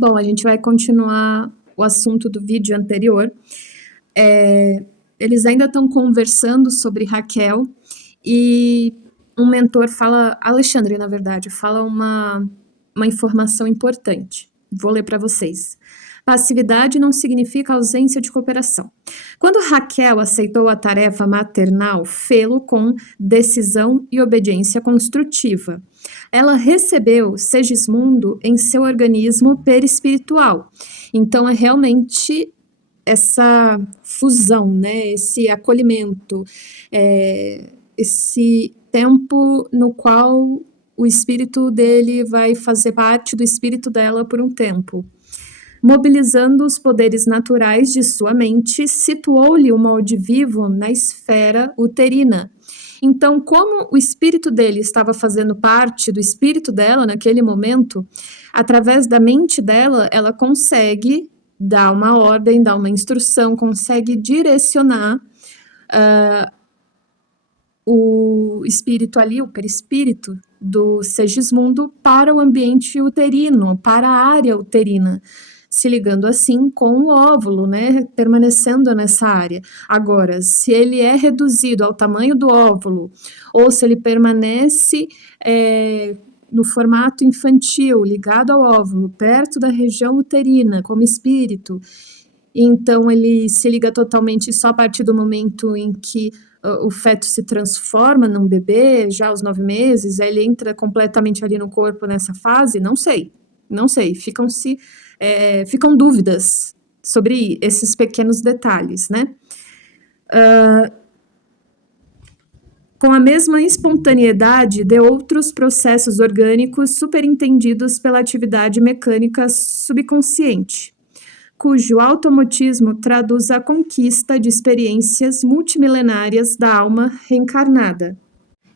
Bom, a gente vai continuar o assunto do vídeo anterior. Eles ainda estão conversando sobre Raquel e um mentor fala, Alexandre, na verdade, fala uma informação importante. Vou ler para vocês. Passividade não significa ausência de cooperação. Quando Raquel aceitou a tarefa maternal, fê-lo com decisão e obediência construtiva. Ela recebeu Segismundo em seu organismo perispiritual. Então, é realmente essa fusão, né? Esse acolhimento, esse tempo no qual o espírito dele vai fazer parte do espírito dela por um tempo. Mobilizando os poderes naturais de sua mente, situou-lhe o molde vivo na esfera uterina. Então, como o espírito dele estava fazendo parte do espírito dela naquele momento, através da mente dela, ela consegue dar uma ordem, dar uma instrução, consegue direcionar o espírito ali, o perispírito do Segismundo para o ambiente uterino, para a área uterina, se ligando assim com o óvulo, né, permanecendo nessa área. Agora, se ele é reduzido ao tamanho do óvulo, ou se ele permanece no formato infantil, ligado ao óvulo, perto da região uterina, como espírito, então ele se liga totalmente só a partir do momento em que o feto se transforma num bebê, já aos 9 meses, aí ele entra completamente ali no corpo nessa fase, não sei, ficam dúvidas sobre esses pequenos detalhes, né? Com a mesma espontaneidade de outros processos orgânicos superintendidos pela atividade mecânica subconsciente, cujo automatismo traduz a conquista de experiências multimilenárias da alma reencarnada.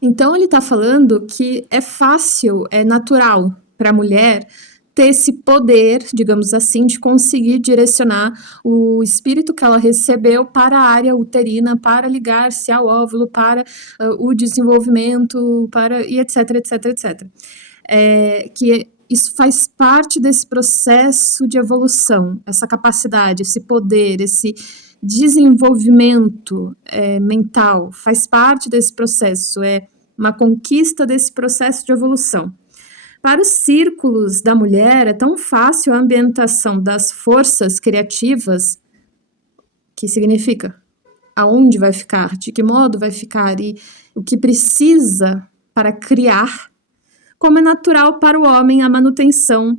Então, ele está falando que é fácil, é natural para a mulher ter esse poder, digamos assim, de conseguir direcionar o espírito que ela recebeu para a área uterina, para ligar-se ao óvulo, para o desenvolvimento, e etc, etc, etc. Que isso faz parte desse processo de evolução, essa capacidade, esse poder, esse desenvolvimento mental, faz parte desse processo, é uma conquista desse processo de evolução. Para os círculos da mulher, é tão fácil a ambientação das forças criativas, que significa aonde vai ficar, de que modo vai ficar e o que precisa para criar, como é natural para o homem a manutenção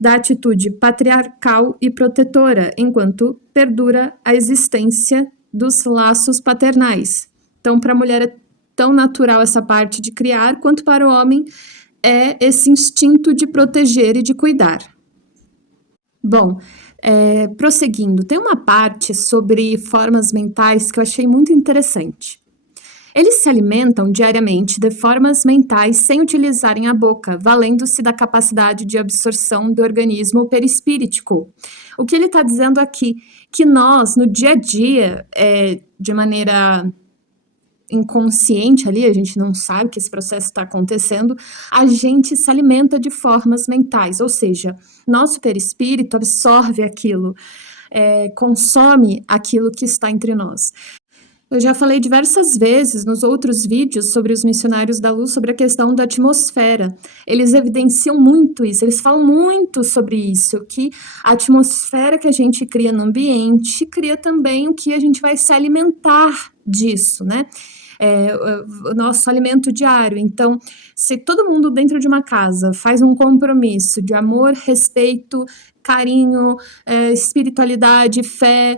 da atitude patriarcal e protetora, enquanto perdura a existência dos laços paternais. Então, para a mulher é tão natural essa parte de criar, quanto para o homem é esse instinto de proteger e de cuidar. Bom, prosseguindo, tem uma parte sobre formas mentais que eu achei muito interessante. Eles se alimentam diariamente de formas mentais sem utilizarem a boca, valendo-se da capacidade de absorção do organismo perispíritico. O que ele está dizendo aqui? Que nós, no dia a dia, de maneira inconsciente ali, a gente não sabe que esse processo está acontecendo, a gente se alimenta de formas mentais, ou seja, nosso perispírito absorve aquilo, consome aquilo que está entre nós. Eu já falei diversas vezes nos outros vídeos sobre os missionários da luz, sobre a questão da atmosfera. Eles evidenciam muito isso, eles falam muito sobre isso, que a atmosfera que a gente cria no ambiente cria também o que a gente vai se alimentar disso, né? O nosso alimento diário. Então, se todo mundo dentro de uma casa faz um compromisso de amor, respeito, carinho, espiritualidade, fé,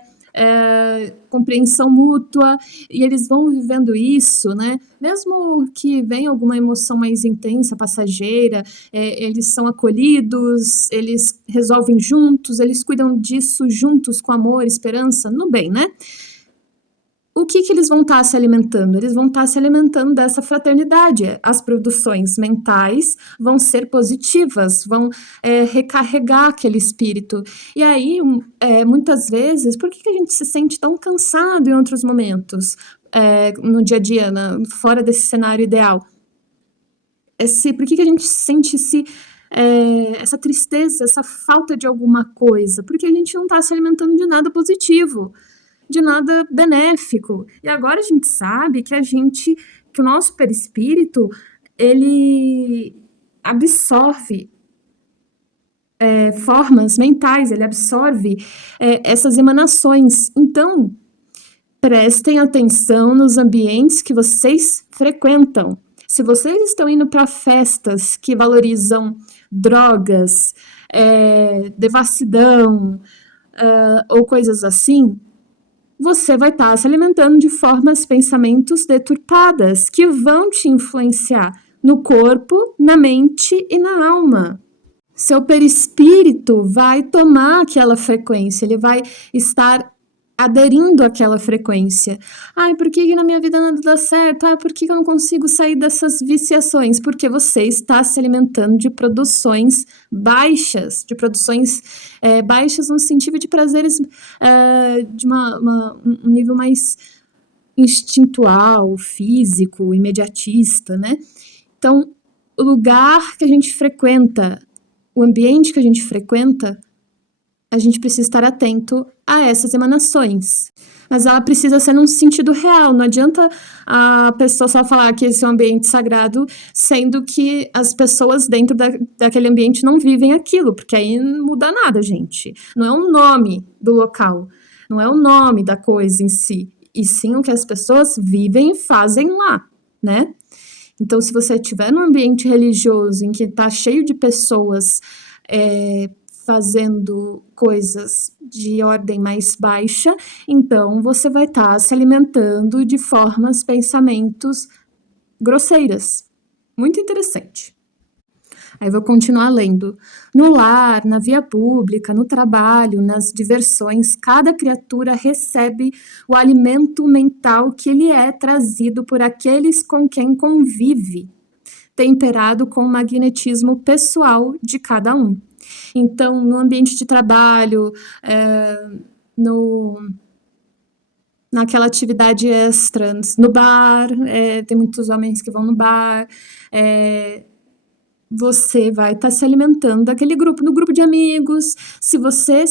compreensão mútua, e eles vão vivendo isso, né? Mesmo que venha alguma emoção mais intensa, passageira, eles são acolhidos, eles resolvem juntos, eles cuidam disso juntos com amor, esperança, no bem, né? O que eles vão estar se alimentando? Eles vão estar se alimentando dessa fraternidade. As produções mentais vão ser positivas, vão recarregar aquele espírito. E aí, muitas vezes, por que a gente se sente tão cansado em outros momentos, no dia a dia, fora desse cenário ideal? Por que a gente se sente essa tristeza, essa falta de alguma coisa, porque a gente não está se alimentando de nada positivo, de nada benéfico. E agora a gente sabe que o nosso perispírito, ele absorve formas mentais, ele absorve essas emanações. Então, prestem atenção nos ambientes que vocês frequentam. Se vocês estão indo para festas que valorizam drogas, devassidão, ou coisas assim, você vai estar se alimentando de formas, pensamentos deturpadas que vão te influenciar no corpo, na mente e na alma. Seu perispírito vai tomar aquela frequência, ele vai estar aderindo àquela frequência. Ai, por que na minha vida nada dá certo? Ai, por que eu não consigo sair dessas viciações? Porque você está se alimentando de produções baixas, baixas no sentido de prazeres de um nível mais instintual, físico, imediatista, né? Então, o lugar que a gente frequenta, o ambiente que a gente frequenta, a gente precisa estar atento a essas emanações. Mas ela precisa ser num sentido real. Não adianta a pessoa só falar que esse é um ambiente sagrado, sendo que as pessoas dentro daquele ambiente não vivem aquilo, porque aí não muda nada, gente. Não é o nome do local, não é o nome da coisa em si, e sim o que as pessoas vivem e fazem lá, né? Então, se você estiver num ambiente religioso em que está cheio de pessoas fazendo coisas de ordem mais baixa, então você vai estar se alimentando de formas, pensamentos grosseiras. Muito interessante. Aí vou continuar lendo. No lar, na via pública, no trabalho, nas diversões, cada criatura recebe o alimento mental que lhe é trazido por aqueles com quem convive, temperado com o magnetismo pessoal de cada um. Então, no ambiente de trabalho, naquela atividade extra, no bar, tem muitos homens que vão no bar, você vai estar se alimentando daquele grupo, no grupo de amigos. Se você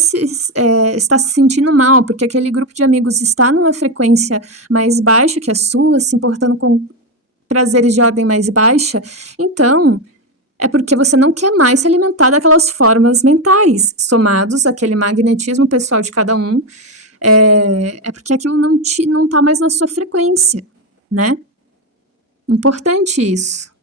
está se sentindo mal, porque aquele grupo de amigos está numa frequência mais baixa que a sua, se importando com prazeres de ordem mais baixa, então é porque você não quer mais se alimentar daquelas formas mentais, somados àquele magnetismo pessoal de cada um, é porque aquilo não está mais na sua frequência, né? Importante isso.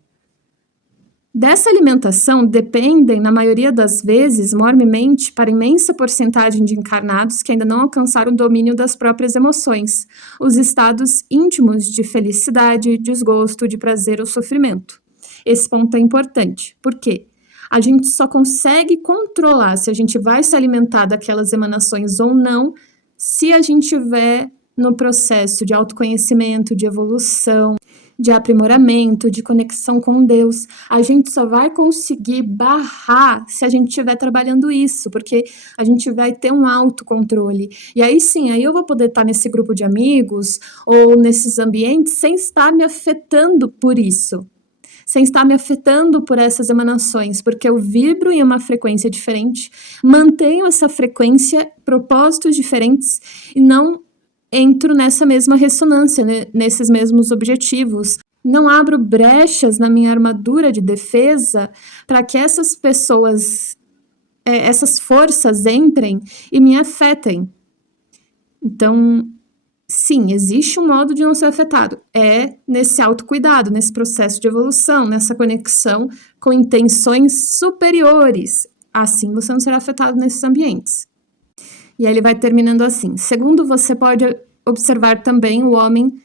Dessa alimentação dependem, na maioria das vezes, enormemente, para imensa porcentagem de encarnados que ainda não alcançaram o domínio das próprias emoções, os estados íntimos de felicidade, desgosto, de prazer ou sofrimento. Esse ponto é importante. Por quê? A gente só consegue controlar se a gente vai se alimentar daquelas emanações ou não, se a gente estiver no processo de autoconhecimento, de evolução, de aprimoramento, de conexão com Deus. A gente só vai conseguir barrar se a gente estiver trabalhando isso, porque a gente vai ter um autocontrole. E aí sim, aí eu vou poder estar nesse grupo de amigos ou nesses ambientes sem estar me afetando por isso, sem estar me afetando por essas emanações, porque eu vibro em uma frequência diferente, mantenho essa frequência, propósitos diferentes e não entro nessa mesma ressonância, né, nesses mesmos objetivos. Não abro brechas na minha armadura de defesa para que essas pessoas, essas forças entrem e me afetem. Então, sim, existe um modo de não ser afetado. É nesse autocuidado, nesse processo de evolução, nessa conexão com intenções superiores. Assim você não será afetado nesses ambientes. E aí ele vai terminando assim. Segundo, você pode observar também, o homem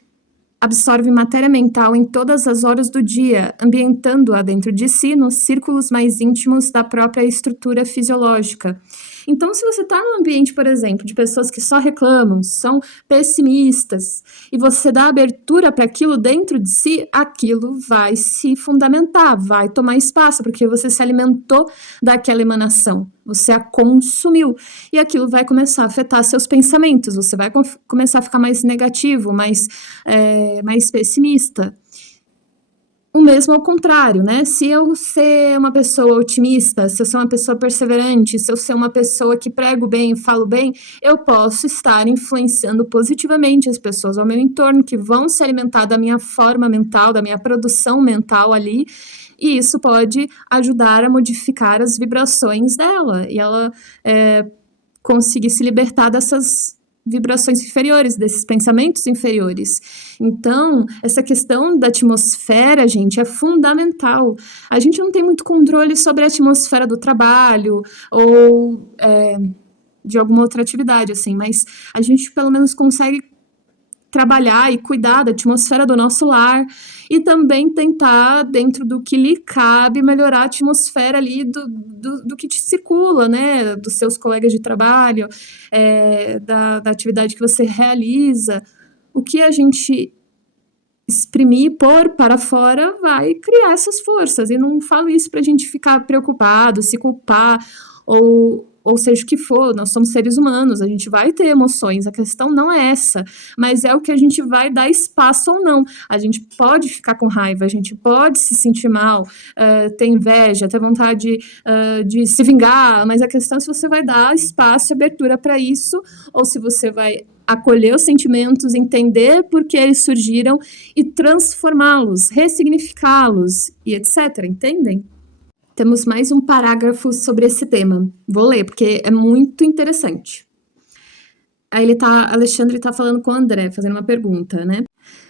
absorve matéria mental em todas as horas do dia, ambientando-a dentro de si nos círculos mais íntimos da própria estrutura fisiológica. Então, se você está num ambiente, por exemplo, de pessoas que só reclamam, são pessimistas, e você dá abertura para aquilo dentro de si, aquilo vai se fundamentar, vai tomar espaço, porque você se alimentou daquela emanação, você a consumiu, e aquilo vai começar a afetar seus pensamentos, você vai começar a ficar mais negativo, mais pessimista. O mesmo ao contrário, né? Se eu ser uma pessoa otimista, se eu ser uma pessoa perseverante, se eu ser uma pessoa que prego bem, falo bem, eu posso estar influenciando positivamente as pessoas ao meu entorno, que vão se alimentar da minha forma mental, da minha produção mental ali, e isso pode ajudar a modificar as vibrações dela, e ela conseguir se libertar dessas vibrações inferiores, desses pensamentos inferiores. Então, essa questão da atmosfera, gente, é fundamental. A gente não tem muito controle sobre a atmosfera do trabalho ou de alguma outra atividade, assim, mas a gente pelo menos consegue trabalhar e cuidar da atmosfera do nosso lar e também tentar, dentro do que lhe cabe, melhorar a atmosfera ali do que te circula, né, dos seus colegas de trabalho, da atividade que você realiza. O que a gente exprimir, pôr para fora, vai criar essas forças. E não falo isso para a gente ficar preocupado, se culpar, ou seja o que for, nós somos seres humanos, a gente vai ter emoções, a questão não é essa, mas é o que a gente vai dar espaço ou não. A gente pode ficar com raiva, a gente pode se sentir mal, ter inveja, ter vontade de se vingar, mas a questão é se você vai dar espaço e abertura para isso, ou se você vai acolher os sentimentos, entender por que eles surgiram e transformá-los, ressignificá-los e etc. Entendem? Temos mais um parágrafo sobre esse tema. Vou ler, porque é muito interessante. Aí Alexandre está falando com o André, fazendo uma pergunta, né?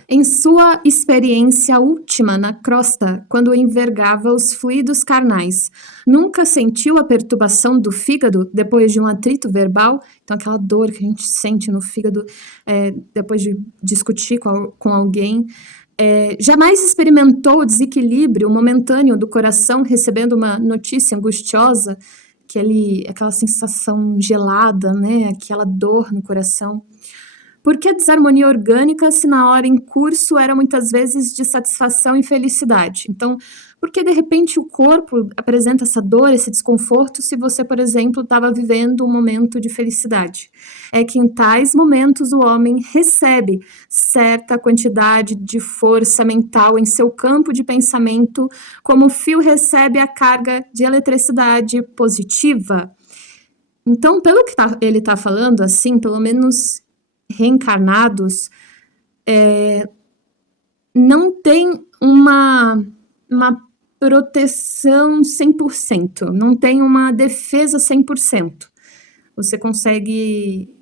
Em sua experiência última na crosta, quando envergava os fluidos carnais, nunca sentiu a perturbação do fígado depois de um atrito verbal? Então, aquela dor que a gente sente no fígado depois de discutir com alguém. Jamais experimentou o desequilíbrio momentâneo do coração recebendo uma notícia angustiosa, aquela sensação gelada, né? Aquela dor no coração. Por que a desarmonia orgânica, se na hora em curso era muitas vezes de satisfação e felicidade? Então, por que de repente o corpo apresenta essa dor, esse desconforto, se você, por exemplo, estava vivendo um momento de felicidade? É que em tais momentos o homem recebe certa quantidade de força mental em seu campo de pensamento, como o fio recebe a carga de eletricidade positiva. Então, pelo que ele está falando, assim, pelo menos reencarnados, não tem uma proteção 100%, não tem uma defesa 100%. Você consegue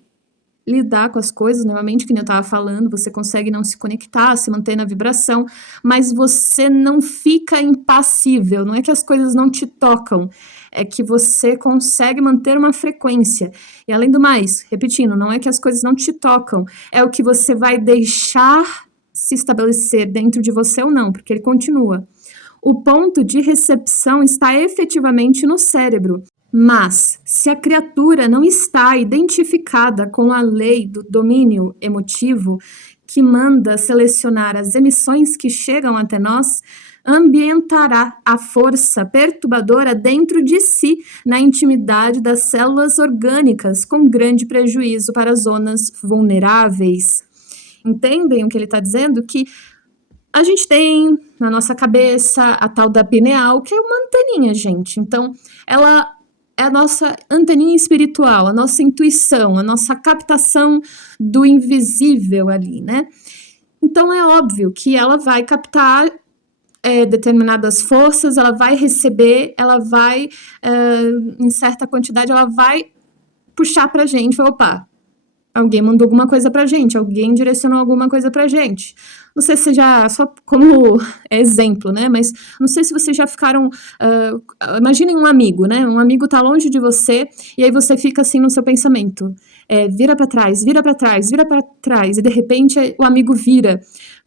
lidar com as coisas, normalmente, que nem eu estava falando, você consegue não se conectar, se manter na vibração, mas você não fica impassível, não é que as coisas não te tocam, é que você consegue manter uma frequência. E além do mais, repetindo, não é que as coisas não te tocam, é o que você vai deixar se estabelecer dentro de você ou não, porque ele continua. O ponto de recepção está efetivamente no cérebro. Mas, se a criatura não está identificada com a lei do domínio emotivo, que manda selecionar as emissões que chegam até nós, ambientará a força perturbadora dentro de si, na intimidade das células orgânicas, com grande prejuízo para as zonas vulneráveis. Entendem o que ele está dizendo? Que a gente tem na nossa cabeça a tal da pineal, que é uma anteninha, gente. Então, ela é a nossa anteninha espiritual, a nossa intuição, a nossa captação do invisível ali, né? Então, é óbvio que ela vai captar determinadas forças, ela vai receber, ela vai, em certa quantidade, ela vai puxar pra gente, opa, alguém mandou alguma coisa pra gente, alguém direcionou alguma coisa pra gente. Não sei se só como exemplo, né, mas não sei se vocês já ficaram, imaginem um amigo, né, um amigo tá longe de você, e aí você fica assim no seu pensamento, vira pra trás, vira pra trás, vira pra trás, e de repente o amigo vira.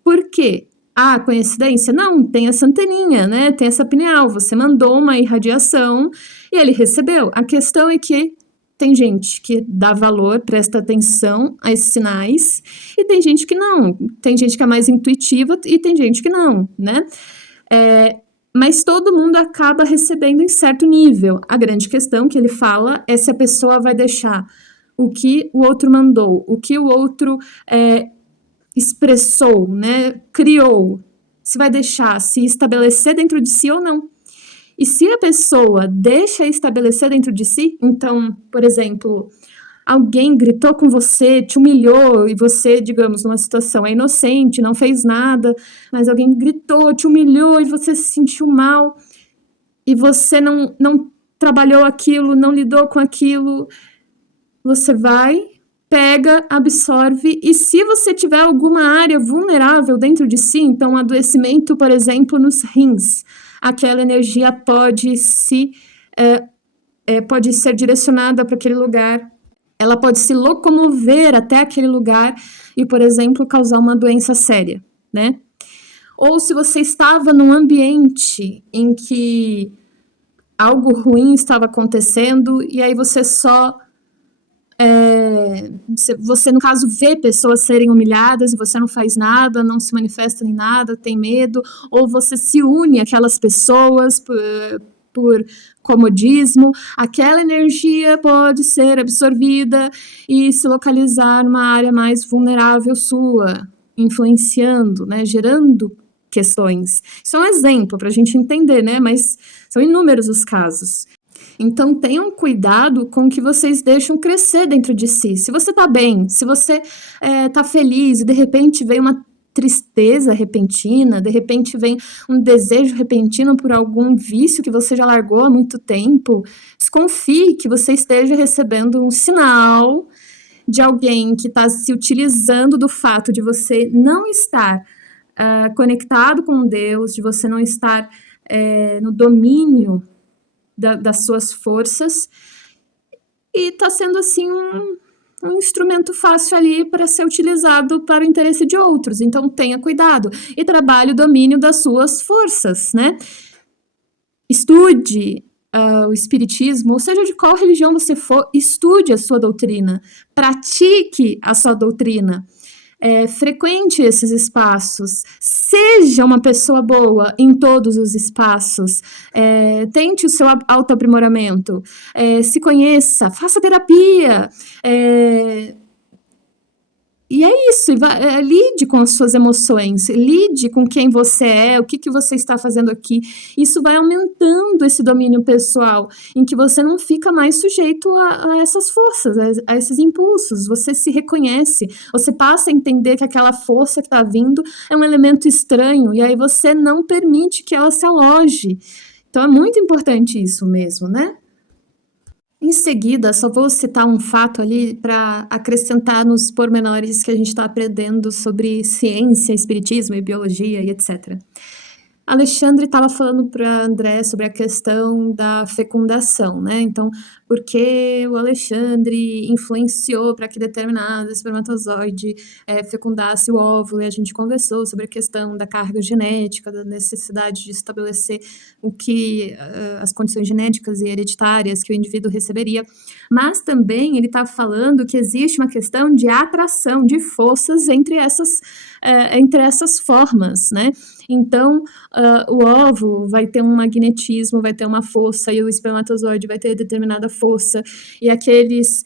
Por quê? Ah, coincidência? Não, tem essa anteninha, né, tem essa pineal, você mandou uma irradiação e ele recebeu. A questão é que tem gente que dá valor, presta atenção a esses sinais, e tem gente que não. Tem gente que é mais intuitiva e tem gente que não, né? Mas todo mundo acaba recebendo em certo nível. A grande questão que ele fala é se a pessoa vai deixar o que o outro mandou, o que o outro expressou, né? Criou, se vai deixar se estabelecer dentro de si ou não. E se a pessoa deixa estabelecer dentro de si, então, por exemplo, alguém gritou com você, te humilhou, e você, digamos, numa situação é inocente, não fez nada, mas alguém gritou, te humilhou e você se sentiu mal, e você não trabalhou aquilo, não lidou com aquilo, você vai, pega, absorve, e se você tiver alguma área vulnerável dentro de si, então adoecimento, por exemplo, nos rins, aquela energia pode ser direcionada para aquele lugar, ela pode se locomover até aquele lugar e, por exemplo, causar uma doença séria, né? Ou se você estava num ambiente em que algo ruim estava acontecendo e aí você você, no caso, vê pessoas serem humilhadas e você não faz nada, não se manifesta nem nada, tem medo, ou você se une àquelas pessoas por comodismo, aquela energia pode ser absorvida e se localizar numa área mais vulnerável sua, influenciando, né, gerando questões. Isso é um exemplo para a gente entender, né, mas são inúmeros os casos. Então, tenham cuidado com o que vocês deixam crescer dentro de si. Se você está bem, se você está feliz e de repente vem uma tristeza repentina, de repente vem um desejo repentino por algum vício que você já largou há muito tempo, desconfie que você esteja recebendo um sinal de alguém que está se utilizando do fato de você não estar conectado com Deus, de você não estar no domínio das suas forças, e está sendo assim um instrumento fácil ali para ser utilizado para o interesse de outros. Então tenha cuidado e trabalhe o domínio das suas forças, né? Estude o espiritismo, ou seja, de qual religião você for, estude a sua doutrina, pratique a sua doutrina. Frequente esses espaços, seja uma pessoa boa em todos os espaços, tente o seu autoaprimoramento, se conheça, faça terapia, e é isso, lide com as suas emoções, lide com quem você é, o que você está fazendo aqui. Isso vai aumentando esse domínio pessoal, em que você não fica mais sujeito a essas forças, a esses impulsos. Você se reconhece, você passa a entender que aquela força que está vindo é um elemento estranho, e aí você não permite que ela se aloje. Então é muito importante isso mesmo, né? Em seguida, só vou citar um fato ali para acrescentar nos pormenores que a gente está aprendendo sobre ciência, espiritismo e biologia e etc. Alexandre estava falando para André sobre a questão da fecundação, né? Então, porque o Alexandre influenciou para que determinado espermatozoide fecundasse o óvulo, e a gente conversou sobre a questão da carga genética, da necessidade de estabelecer as condições genéticas e hereditárias que o indivíduo receberia, mas também ele estava falando que existe uma questão de atração de forças entre essas formas, né? Então, o óvulo vai ter um magnetismo, vai ter uma força, e o espermatozoide vai ter determinada força, e aqueles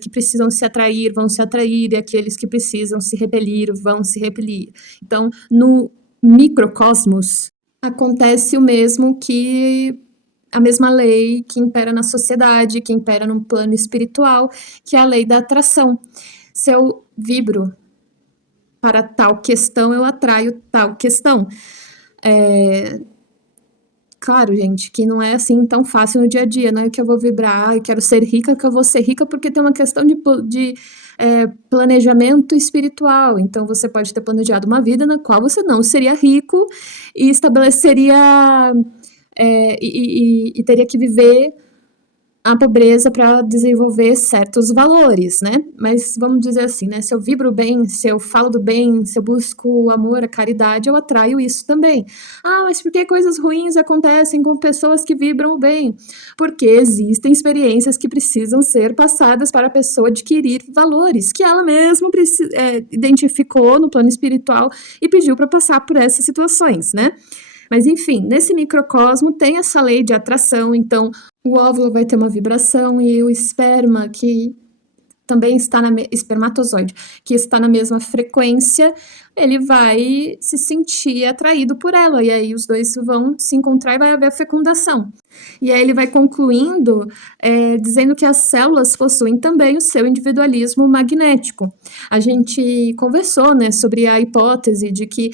que precisam se atrair vão se atrair, e aqueles que precisam se repelir vão se repelir. Então, no microcosmos, acontece o mesmo que a mesma lei que impera na sociedade, que impera no plano espiritual, que é a lei da atração. Se eu vibro para tal questão, eu atraio tal questão. Claro, gente, que não é assim tão fácil no dia a dia, não é que eu vou vibrar, eu quero ser rica, que eu vou ser rica, porque tem uma questão de planejamento espiritual. Então, você pode ter planejado uma vida na qual você não seria rico e estabeleceria e teria que viver a pobreza para desenvolver certos valores, né? Mas vamos dizer assim, né? Se eu vibro bem, se eu falo do bem, se eu busco o amor, a caridade, eu atraio isso também. Mas por que coisas ruins acontecem com pessoas que vibram o bem? Porque existem experiências que precisam ser passadas para a pessoa adquirir valores que ela mesma identificou no plano espiritual e pediu para passar por essas situações, né? Mas, enfim, nesse microcosmo tem essa lei de atração, então o óvulo vai ter uma vibração e o esperma que também está espermatozoide, que está na mesma frequência, ele vai se sentir atraído por ela, e aí os dois vão se encontrar e vai haver a fecundação. E aí ele vai concluindo, dizendo que as células possuem também o seu individualismo magnético. A gente conversou, né, sobre a hipótese de que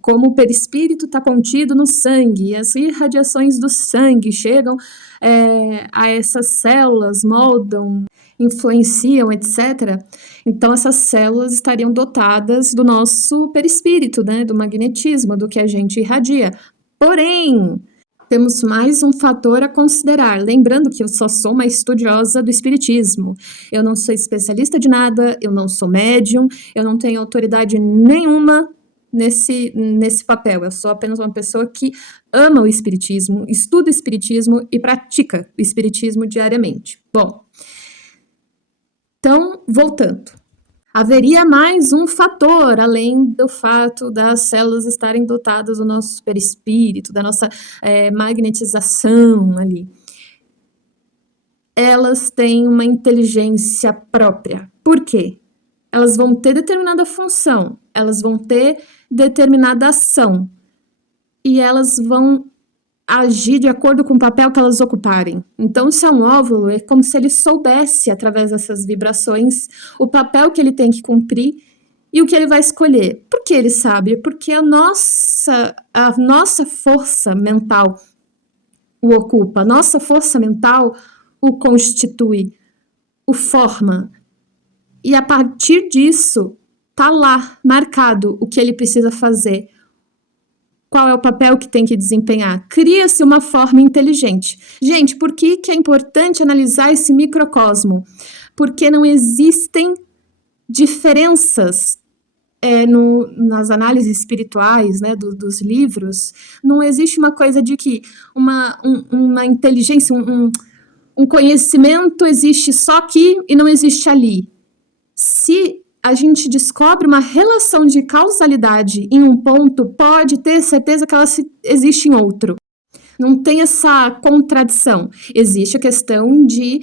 como o perispírito está contido no sangue, e as irradiações do sangue chegam a essas células, moldam, influenciam, etc. Então, essas células estariam dotadas do nosso perispírito, né, do magnetismo, do que a gente irradia. Porém, temos mais um fator a considerar. Lembrando que eu só sou uma estudiosa do espiritismo. Eu não sou especialista de nada, eu não sou médium, eu não tenho autoridade nenhuma nesse papel. Eu sou apenas uma pessoa que ama o espiritismo, estuda o espiritismo e pratica o espiritismo diariamente. Bom, então, voltando. Haveria mais um fator, além do fato das células estarem dotadas do nosso perispírito, da nossa magnetização ali. Elas têm uma inteligência própria. Por quê? Elas vão ter determinada função, elas vão ter determinada ação, e elas vão agir de acordo com o papel que elas ocuparem. Então, se é um óvulo, é como se ele soubesse, através dessas vibrações, o papel que ele tem que cumprir e o que ele vai escolher. Por que ele sabe? Porque a nossa força mental o ocupa, a nossa força mental o constitui, o forma. E a partir disso, tá lá, marcado o que ele precisa fazer. Qual é o papel que tem que desempenhar? Cria-se uma forma inteligente. Gente, por que é importante analisar esse microcosmo? Porque não existem diferenças nas análises espirituais, né, dos livros. Não existe uma coisa de que uma inteligência, um conhecimento existe só aqui e não existe ali. Se a gente descobre uma relação de causalidade em um ponto, pode ter certeza que ela existe em outro. Não tem essa contradição. Existe a questão de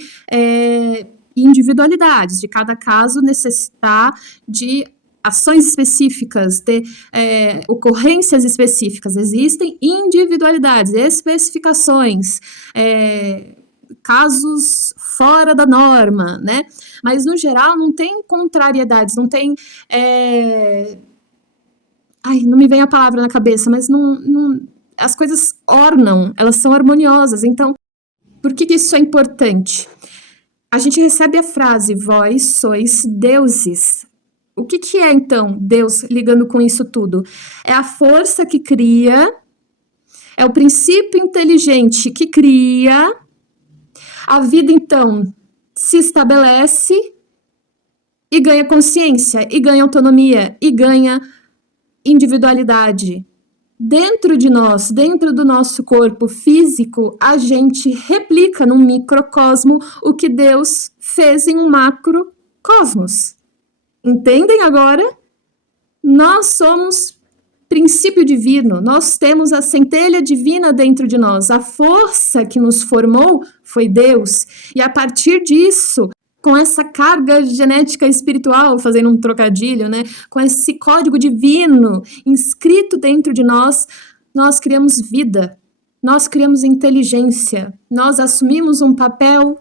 individualidades, de cada caso necessitar de ações específicas, ter ocorrências específicas. Existem individualidades, especificações, casos fora da norma, né? Mas, no geral, não tem contrariedades, não tem... não me vem a palavra na cabeça, mas as coisas ornam, elas são harmoniosas. Então, por que isso é importante? A gente recebe a frase, vós sois deuses. O que é, então, Deus ligando com isso tudo? É a força que cria, é o princípio inteligente que cria. A vida, então, se estabelece e ganha consciência, e ganha autonomia, e ganha individualidade. Dentro de nós, dentro do nosso corpo físico, a gente replica num microcosmo o que Deus fez em um macrocosmos. Entendem agora? Nós somos princípio divino, nós temos a centelha divina dentro de nós, a força que nos formou foi Deus, e a partir disso, com essa carga genética espiritual, fazendo um trocadilho, né, com esse código divino inscrito dentro de nós, nós criamos vida, nós criamos inteligência, nós assumimos um papel,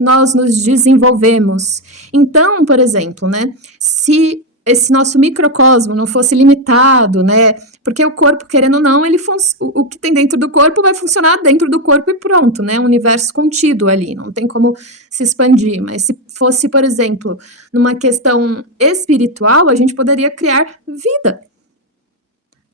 nós nos desenvolvemos. Então, por exemplo, né, se esse nosso microcosmo não fosse limitado, né? Porque o corpo, querendo ou não, o que tem dentro do corpo vai funcionar dentro do corpo e pronto, né? Um universo contido ali, não tem como se expandir. Mas se fosse, por exemplo, numa questão espiritual, a gente poderia criar vida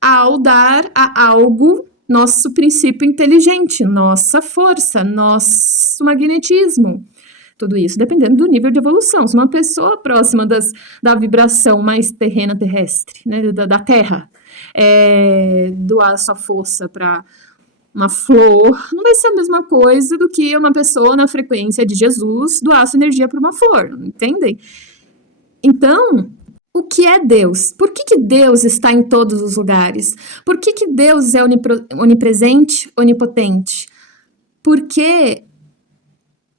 ao dar a algo nosso princípio inteligente, nossa força, nosso magnetismo. Tudo isso dependendo do nível de evolução. Se uma pessoa próxima da vibração mais terrena, terrestre, né, da Terra, doar sua força para uma flor, não vai ser a mesma coisa do que uma pessoa na frequência de Jesus doar sua energia para uma flor, entendem? Então, o que é Deus? Por que Deus está em todos os lugares? Por que Deus é onipresente, onipotente? Porque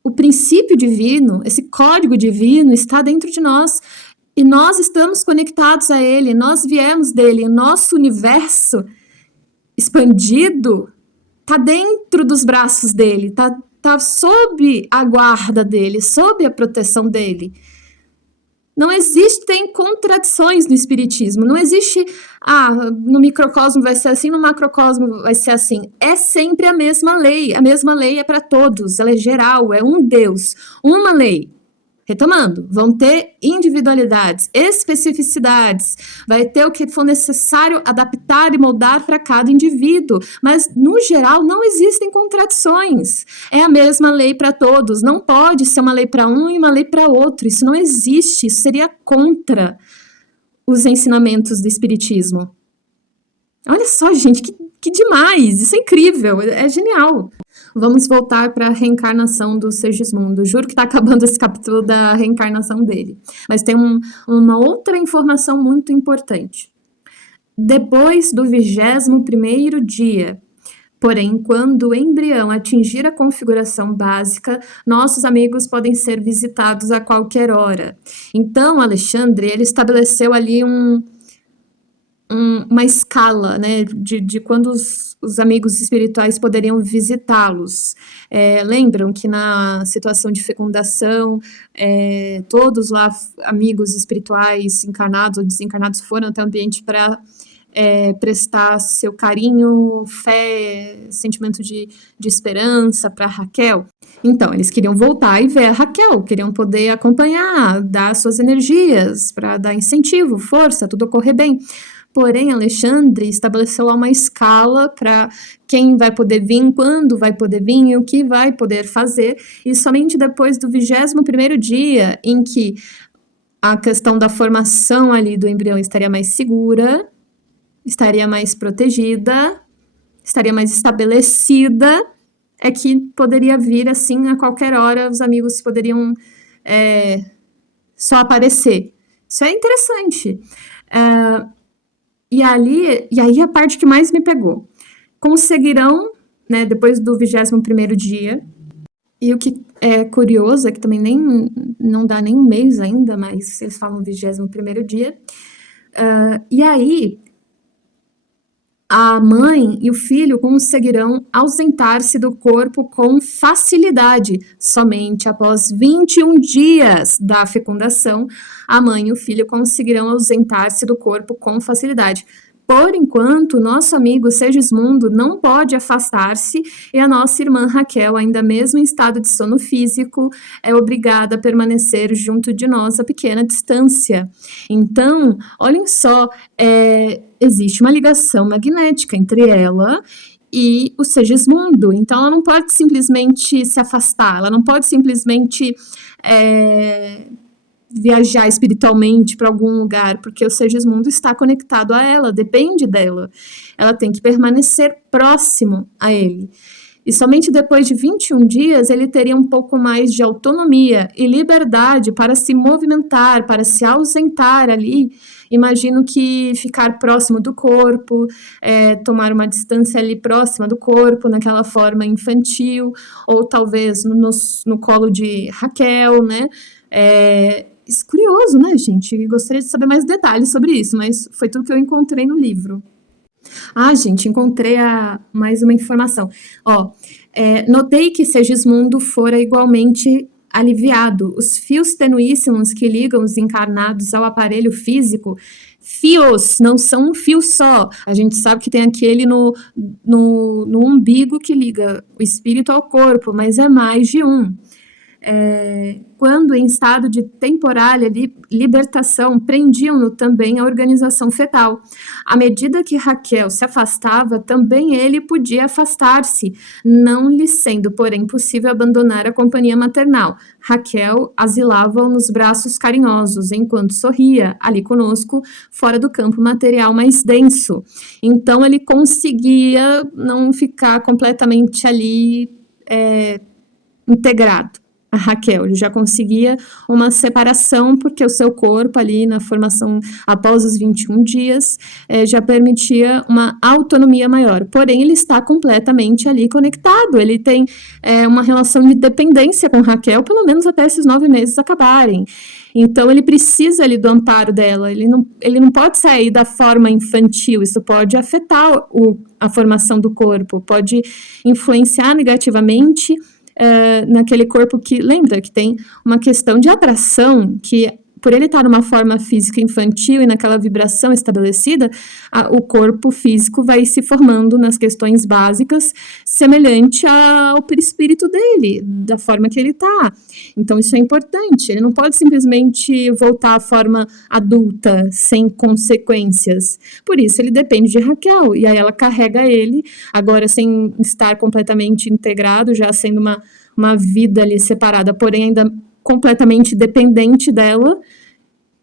o princípio divino, esse código divino está dentro de nós e nós estamos conectados a ele, nós viemos dele, o nosso universo expandido está dentro dos braços dele, tá sob a guarda dele, sob a proteção dele. Não existem contradições no espiritismo, não existe, no microcosmo vai ser assim, no macrocosmo vai ser assim. É sempre a mesma lei é para todos, ela é geral, é um Deus, uma lei. Retomando, vão ter individualidades, especificidades, vai ter o que for necessário adaptar e moldar para cada indivíduo, mas no geral não existem contradições, é a mesma lei para todos, não pode ser uma lei para um e uma lei para outro, isso não existe, isso seria contra os ensinamentos do espiritismo. Olha só, gente, que demais, isso é incrível, é genial. Vamos voltar para a reencarnação do Segismundo. Juro que está acabando esse capítulo da reencarnação dele. Mas tem uma outra informação muito importante. Depois do 21º dia, porém, quando o embrião atingir a configuração básica, nossos amigos podem ser visitados a qualquer hora. Então, Alexandre, ele estabeleceu ali uma escala, né, de quando os amigos espirituais poderiam visitá-los. Lembram que na situação de fecundação, todos lá, amigos espirituais, encarnados ou desencarnados, foram até o ambiente para prestar seu carinho, fé, sentimento de esperança para Raquel. Então, eles queriam voltar e ver a Raquel, queriam poder acompanhar, dar suas energias, para dar incentivo, força, tudo ocorrer bem. Porém, Alexandre estabeleceu lá uma escala para quem vai poder vir, quando vai poder vir e o que vai poder fazer. E somente depois do 21º dia, em que a questão da formação ali do embrião estaria mais segura, estaria mais protegida, estaria mais estabelecida, é que poderia vir assim a qualquer hora, os amigos poderiam só aparecer. Isso é interessante. E aí a parte que mais me pegou. Conseguirão, né, depois do 21º dia, e o que é curioso é que também não dá nem um mês ainda, mas eles falam 21º dia, e aí a mãe e o filho conseguirão ausentar-se do corpo com facilidade. Somente após 21 dias da fecundação, a mãe e o filho conseguirão ausentar-se do corpo com facilidade. Por enquanto, nosso amigo Segismundo não pode afastar-se e a nossa irmã Raquel, ainda mesmo em estado de sono físico, é obrigada a permanecer junto de nós a pequena distância. Então, olhem só, existe uma ligação magnética entre ela e o Segismundo. Então, ela não pode simplesmente se afastar, ela não pode simplesmente viajar espiritualmente para algum lugar, porque o Segismundo está conectado a ela, depende dela. Ela tem que permanecer próximo a ele. E somente depois de 21 dias ele teria um pouco mais de autonomia e liberdade para se movimentar, para se ausentar ali. Imagino que ficar próximo do corpo, tomar uma distância ali próxima do corpo, naquela forma infantil, ou talvez no colo de Raquel, né? Isso é curioso, né, gente? Gostaria de saber mais detalhes sobre isso, mas foi tudo que eu encontrei no livro. Gente, encontrei mais uma informação. Notei que Segismundo fora igualmente aliviado. Os fios tenuíssimos que ligam os encarnados ao aparelho físico, fios, não são um fio só. A gente sabe que tem aquele no umbigo que liga o espírito ao corpo, mas é mais de um. Quando em estado de temporária libertação, prendiam-no também a organização fetal. À medida que Raquel se afastava, também ele podia afastar-se, não lhe sendo, porém, possível abandonar a companhia maternal. Raquel asilava-o nos braços carinhosos, enquanto sorria, ali conosco, fora do campo material mais denso. Então, ele conseguia não ficar completamente ali integrado a Raquel, ele já conseguia uma separação, porque o seu corpo ali na formação após os 21 dias já permitia uma autonomia maior, porém ele está completamente ali conectado, ele tem uma relação de dependência com Raquel, pelo menos até esses 9 meses acabarem. Então, ele precisa ali do amparo dela, ele não pode sair da forma infantil, isso pode afetar a formação do corpo, pode influenciar negativamente naquele corpo que, lembra, que tem uma questão de atração, que por ele estar numa forma física infantil e naquela vibração estabelecida, o corpo físico vai se formando nas questões básicas, semelhante ao perispírito dele, da forma que ele está. Então, isso é importante. Ele não pode simplesmente voltar à forma adulta, sem consequências. Por isso, ele depende de Raquel. E aí, ela carrega ele, agora sem estar completamente integrado, já sendo uma vida ali separada, porém ainda completamente dependente dela,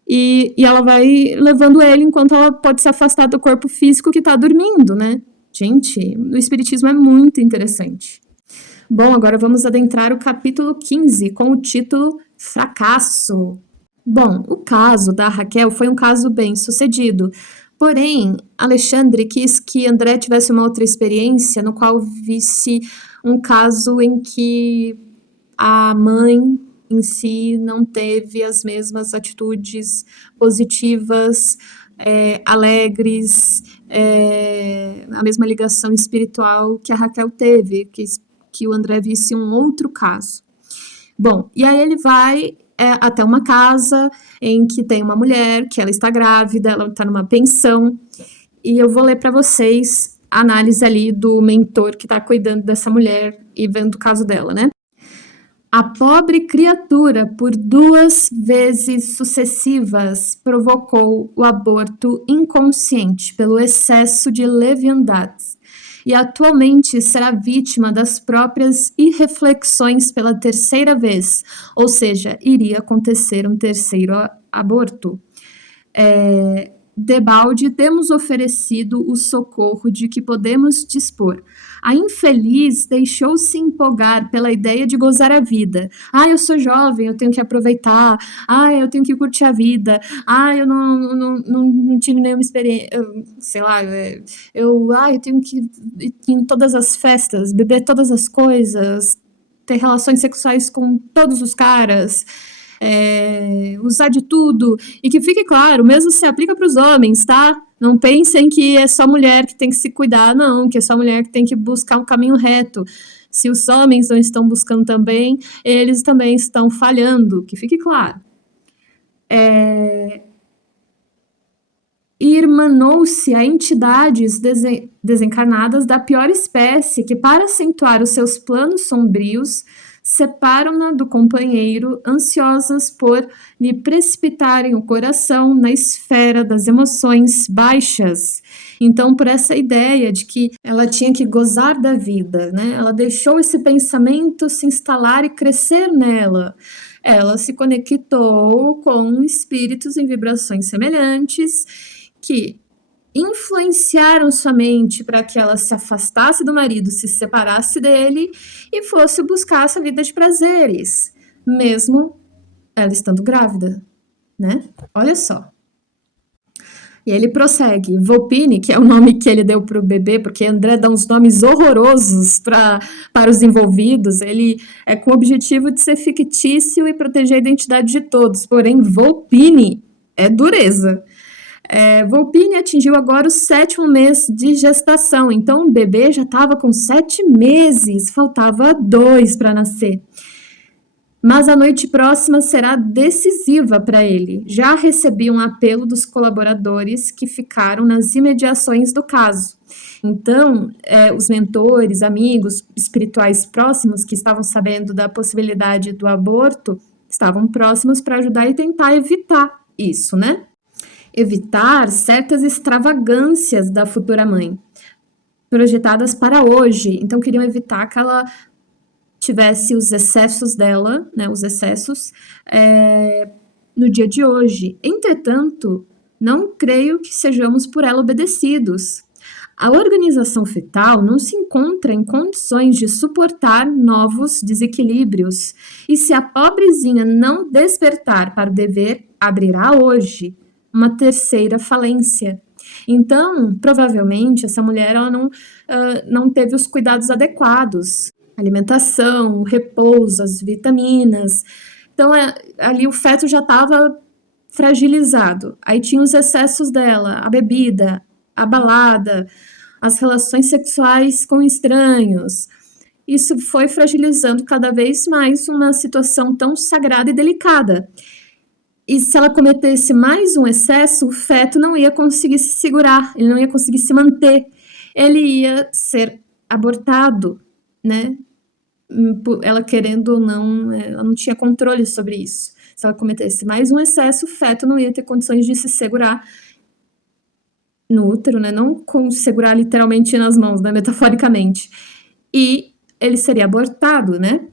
e ela vai levando ele enquanto ela pode se afastar do corpo físico que está dormindo, né? Gente, o espiritismo é muito interessante. Bom, agora vamos adentrar o capítulo 15, com o título Fracasso. Bom, o caso da Raquel foi um caso bem sucedido, porém, Alexandre quis que André tivesse uma outra experiência, no qual visse um caso em que a mãe em si não teve as mesmas atitudes positivas, alegres, a mesma ligação espiritual que a Raquel teve, que o André visse um outro caso. Bom, e aí ele vai até uma casa em que tem uma mulher, que ela está grávida, ela está numa pensão, e eu vou ler para vocês a análise ali do mentor que está cuidando dessa mulher e vendo o caso dela, né? A pobre criatura, por 2 vezes sucessivas, provocou o aborto inconsciente pelo excesso de leviandade, e atualmente será vítima das próprias irreflexões pela 3ª vez, ou seja, iria acontecer um 3º aborto. Debalde, temos oferecido o socorro de que podemos dispor. A infeliz deixou-se empolgar pela ideia de gozar a vida. Eu sou jovem, eu tenho que aproveitar. Eu tenho que curtir a vida. Eu não tive nenhuma experiência, sei lá, eu tenho que ir em todas as festas, beber todas as coisas, ter relações sexuais com todos os caras, usar de tudo, e que fique claro, mesmo se aplica para os homens, tá? Não pensem que é só mulher que tem que se cuidar, não, que é só mulher que tem que buscar um caminho reto. Se os homens não estão buscando também, eles também estão falhando, que fique claro. Irmanou-se a entidades desencarnadas da pior espécie, que, para acentuar os seus planos sombrios, separam-na do companheiro, ansiosas por lhe precipitarem o coração na esfera das emoções baixas. Então, por essa ideia de que ela tinha que gozar da vida, né? Ela deixou esse pensamento se instalar e crescer nela. Ela se conectou com espíritos em vibrações semelhantes que influenciaram sua mente para que ela se afastasse do marido, se separasse dele e fosse buscar essa vida de prazeres, mesmo ela estando grávida, né? Olha só. E ele prossegue. Volpini, que é o nome que ele deu para o bebê, porque André dá uns nomes horrorosos para os envolvidos, ele é com o objetivo de ser fictício e proteger a identidade de todos, porém Volpini é dureza. Volpini atingiu agora o 7º mês de gestação, então o bebê já estava com 7 meses, faltava 2 para nascer. Mas a noite próxima será decisiva para ele. Já recebi um apelo dos colaboradores que ficaram nas imediações do caso. Então, os mentores, amigos espirituais próximos que estavam sabendo da possibilidade do aborto, estavam próximos para ajudar e tentar evitar isso, né? Evitar certas extravagâncias da futura mãe, projetadas para hoje. Então, queriam evitar que ela tivesse os excessos dela, né, os excessos, no dia de hoje. Entretanto, não creio que sejamos por ela obedecidos. A organização fetal não se encontra em condições de suportar novos desequilíbrios, e se a pobrezinha não despertar para o dever, abrirá hoje uma terceira falência. Então, provavelmente, essa mulher ela não teve os cuidados adequados, alimentação, repouso, as vitaminas. Então, ali o feto já estava fragilizado. Aí tinha os excessos dela, a bebida, a balada, as relações sexuais com estranhos. Isso foi fragilizando cada vez mais uma situação tão sagrada e delicada. E se ela cometesse mais um excesso, o feto não ia conseguir se segurar, ele não ia conseguir se manter, ele ia ser abortado, né? Ela querendo ou não, ela não tinha controle sobre isso. Se ela cometesse mais um excesso, o feto não ia ter condições de se segurar no útero, né? Não segurar literalmente nas mãos, né? Metaforicamente. E ele seria abortado, né?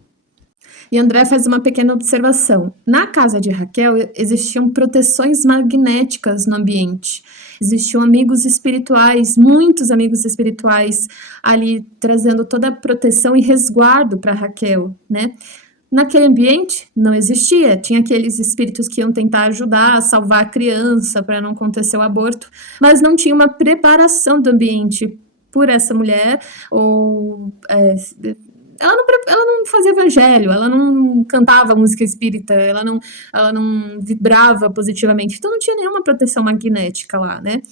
E André faz uma pequena observação. Na casa de Raquel existiam proteções magnéticas no ambiente. Existiam amigos espirituais, muitos amigos espirituais ali trazendo toda a proteção e resguardo para Raquel, né? Naquele ambiente não existia, tinha aqueles espíritos que iam tentar ajudar a salvar a criança para não acontecer o aborto, mas não tinha uma preparação do ambiente por essa mulher, ou ela não fazia evangelho, ela não cantava música espírita, ela não vibrava positivamente, então não tinha nenhuma proteção magnética lá, né?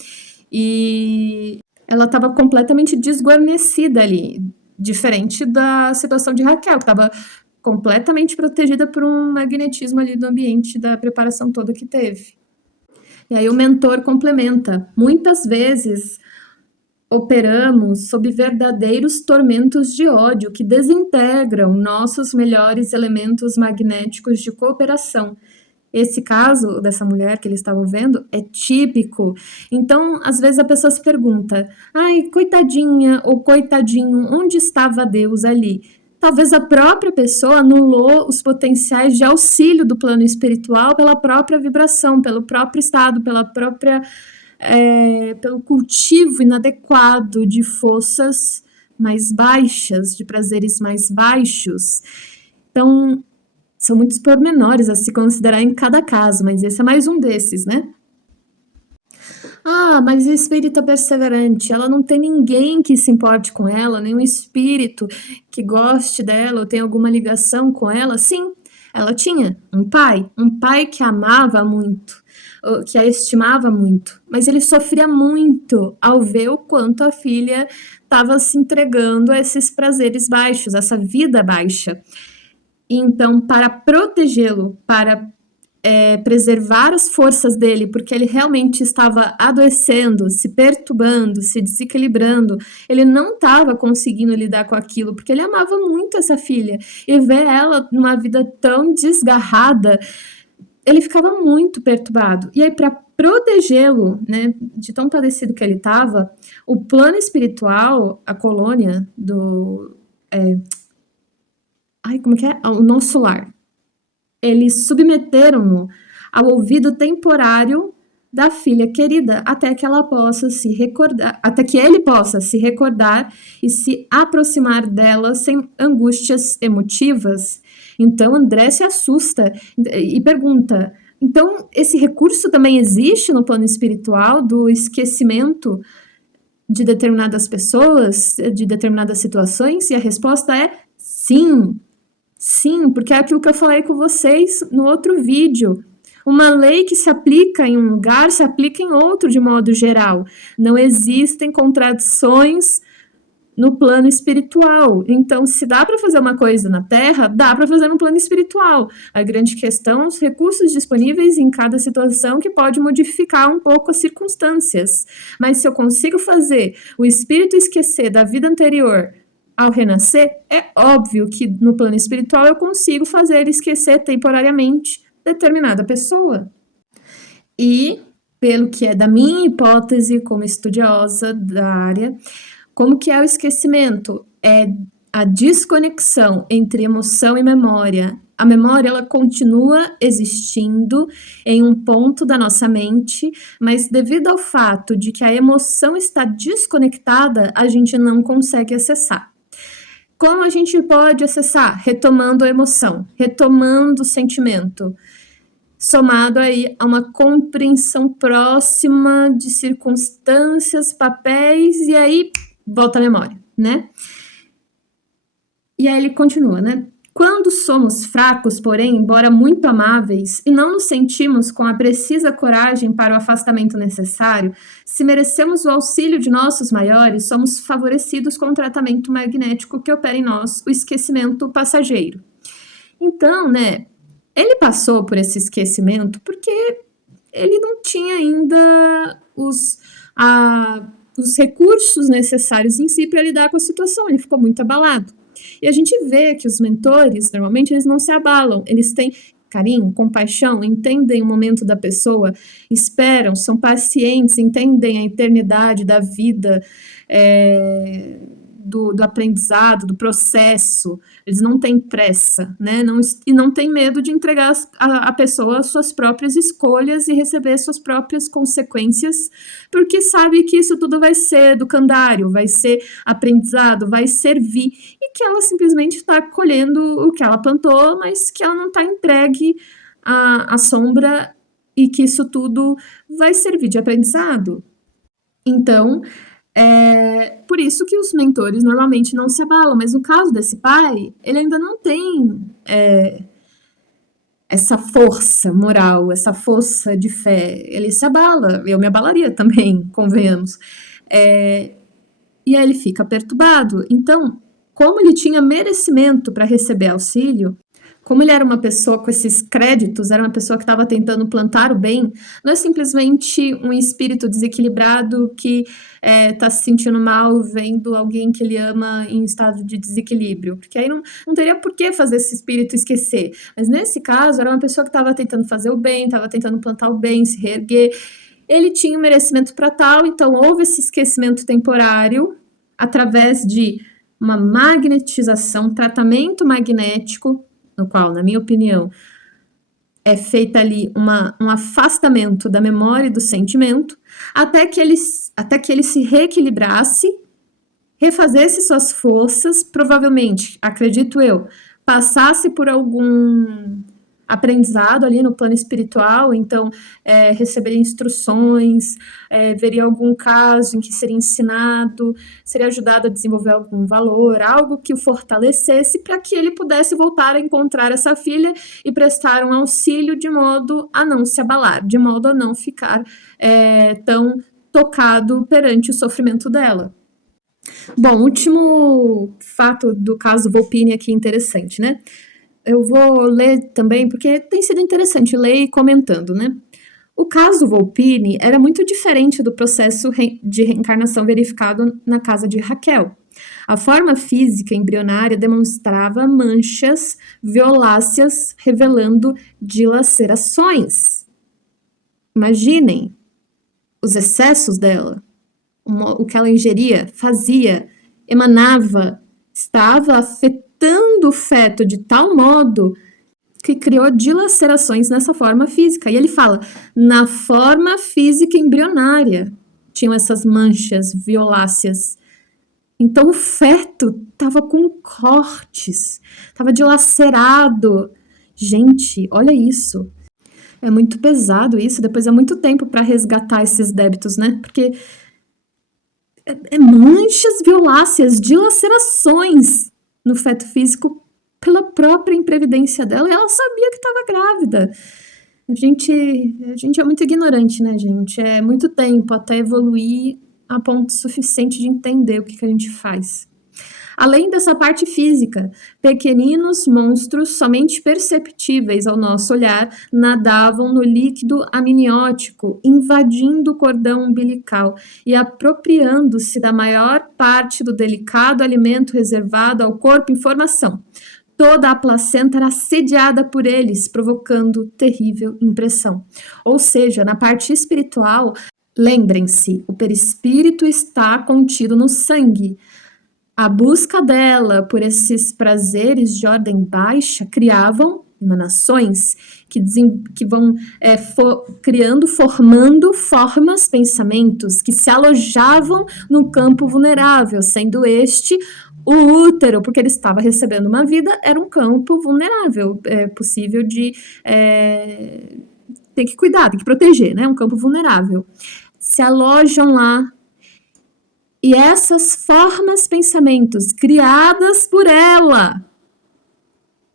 E ela estava completamente desguarnecida ali, diferente da situação de Raquel, que estava completamente protegida por um magnetismo ali do ambiente, da preparação toda que teve. E aí o mentor complementa. Muitas vezes operamos sob verdadeiros tormentos de ódio que desintegram nossos melhores elementos magnéticos de cooperação. Esse caso dessa mulher que eles estavam vendo é típico. Então, às vezes a pessoa se pergunta: ai, coitadinha ou coitadinho, onde estava Deus ali? Talvez a própria pessoa anulou os potenciais de auxílio do plano espiritual pela própria vibração, pelo próprio estado, pelo cultivo inadequado de forças mais baixas, de prazeres mais baixos. Então, são muitos pormenores a se considerar em cada caso, mas esse é mais um desses, né? Ah, mas a espírita perseverante, ela não tem ninguém que se importe com ela, nenhum espírito que goste dela ou tenha alguma ligação com ela. Sim, ela tinha um pai que a amava muito, que a estimava muito, mas ele sofria muito ao ver o quanto a filha estava se entregando a esses prazeres baixos, essa vida baixa. Então, para protegê-lo, para preservar as forças dele, porque ele realmente estava adoecendo, se perturbando, se desequilibrando, ele não estava conseguindo lidar com aquilo, porque ele amava muito essa filha, e ver ela numa vida tão desgarrada, ele ficava muito perturbado. E aí, para protegê-lo, né, de tão padecido que ele estava, o plano espiritual, a colônia do... O nosso lar. Eles submeteram-no ao ouvido temporário da filha querida, até que ela possa se recordar, até que ele possa se recordar e se aproximar dela sem angústias emotivas. Então André se assusta e pergunta: então esse recurso também existe no plano espiritual do esquecimento de determinadas pessoas, de determinadas situações? E a resposta é sim. Sim, porque é aquilo que eu falei com vocês no outro vídeo. Uma lei que se aplica em um lugar, se aplica em outro de modo geral. Não existem contradições no plano espiritual. Então, se dá para fazer uma coisa na Terra, dá para fazer no plano espiritual. A grande questão são os recursos disponíveis em cada situação que pode modificar um pouco as circunstâncias. Mas se eu consigo fazer o espírito esquecer da vida anterior ao renascer, é óbvio que no plano espiritual eu consigo fazer ele esquecer temporariamente determinada pessoa. E, pelo que é da minha hipótese como estudiosa da área, como que é o esquecimento? É a desconexão entre emoção e memória, a memória ela continua existindo em um ponto da nossa mente, mas devido ao fato de que a emoção está desconectada, a gente não consegue acessar. Como a gente pode acessar? Retomando a emoção, retomando o sentimento, somado aí a uma compreensão próxima de circunstâncias, papéis, e aí volta a memória, né? E aí ele continua, né? Quando somos fracos, porém, embora muito amáveis, e não nos sentimos com a precisa coragem para o afastamento necessário, se merecemos o auxílio de nossos maiores, somos favorecidos com o tratamento magnético que opera em nós, o esquecimento passageiro. Então, né, ele passou por esse esquecimento porque ele não tinha ainda os recursos necessários em si para lidar com a situação, ele ficou muito abalado. E a gente vê que os mentores, normalmente, eles não se abalam, eles têm carinho, compaixão, entendem o momento da pessoa, esperam, são pacientes, entendem a eternidade da vida, do aprendizado, do processo, eles não têm pressa, né? E não têm medo de entregar a pessoa as suas próprias escolhas e receber suas próprias consequências, porque sabe que isso tudo vai ser educandário, vai ser aprendizado, vai servir, e que ela simplesmente está colhendo o que ela plantou, mas que ela não está entregue à sombra e que isso tudo vai servir de aprendizado. Então, por isso que os mentores normalmente não se abalam, mas no caso desse pai, ele ainda não tem essa força moral, essa força de fé. Ele se abala, eu me abalaria também, convenhamos. E aí ele fica perturbado. Então, como ele tinha merecimento para receber auxílio, como ele era uma pessoa com esses créditos, era uma pessoa que estava tentando plantar o bem, não é simplesmente um espírito desequilibrado que está se sentindo mal vendo alguém que ele ama em estado de desequilíbrio, porque aí não teria por que fazer esse espírito esquecer. Mas nesse caso, era uma pessoa que estava tentando fazer o bem, estava tentando plantar o bem, se reerguer. Ele tinha um merecimento para tal, então houve esse esquecimento temporário através de uma magnetização, tratamento magnético, no qual, na minha opinião, é feita ali um afastamento da memória e do sentimento, até que ele se reequilibrasse, refazesse suas forças, provavelmente, acredito eu, passasse por algum aprendizado ali no plano espiritual, então receberia instruções, veria algum caso em que seria ensinado, seria ajudado a desenvolver algum valor, algo que o fortalecesse para que ele pudesse voltar a encontrar essa filha e prestar um auxílio de modo a não se abalar, de modo a não ficar tão tocado perante o sofrimento dela. Bom, último fato do caso Volpini aqui interessante, né? Eu vou ler também, porque tem sido interessante ler e comentando, né? O caso Volpini era muito diferente do processo de reencarnação verificado na casa de Raquel. A forma física embrionária demonstrava manchas violáceas revelando dilacerações. Imaginem os excessos dela, o que ela ingeria, fazia, emanava, estava afetando o feto de tal modo que criou dilacerações nessa forma física. E ele fala, na forma física embrionária, tinham essas manchas violáceas. Então o feto estava com cortes, estava dilacerado. Gente, olha isso. É muito pesado isso, depois é muito tempo para resgatar esses débitos, né? Porque manchas violáceas, dilacerações no feto físico pela própria imprevidência dela, e ela sabia que estava grávida. A gente é muito ignorante, né, gente? É muito tempo até evoluir a ponto suficiente de entender o que a gente faz. Além dessa parte física, pequeninos monstros somente perceptíveis ao nosso olhar nadavam no líquido amniótico, invadindo o cordão umbilical e apropriando-se da maior parte do delicado alimento reservado ao corpo em formação. Toda a placenta era assediada por eles, provocando terrível impressão. Ou seja, na parte espiritual, lembrem-se, o perispírito está contido no sangue. A busca dela por esses prazeres de ordem baixa criavam emanações que vão formando formas, pensamentos que se alojavam no campo vulnerável, sendo este o útero, porque ele estava recebendo uma vida, era um campo vulnerável, possível de ter que cuidar, tem que proteger, né? Um campo vulnerável. Se alojam lá. E essas formas, pensamentos criadas por ela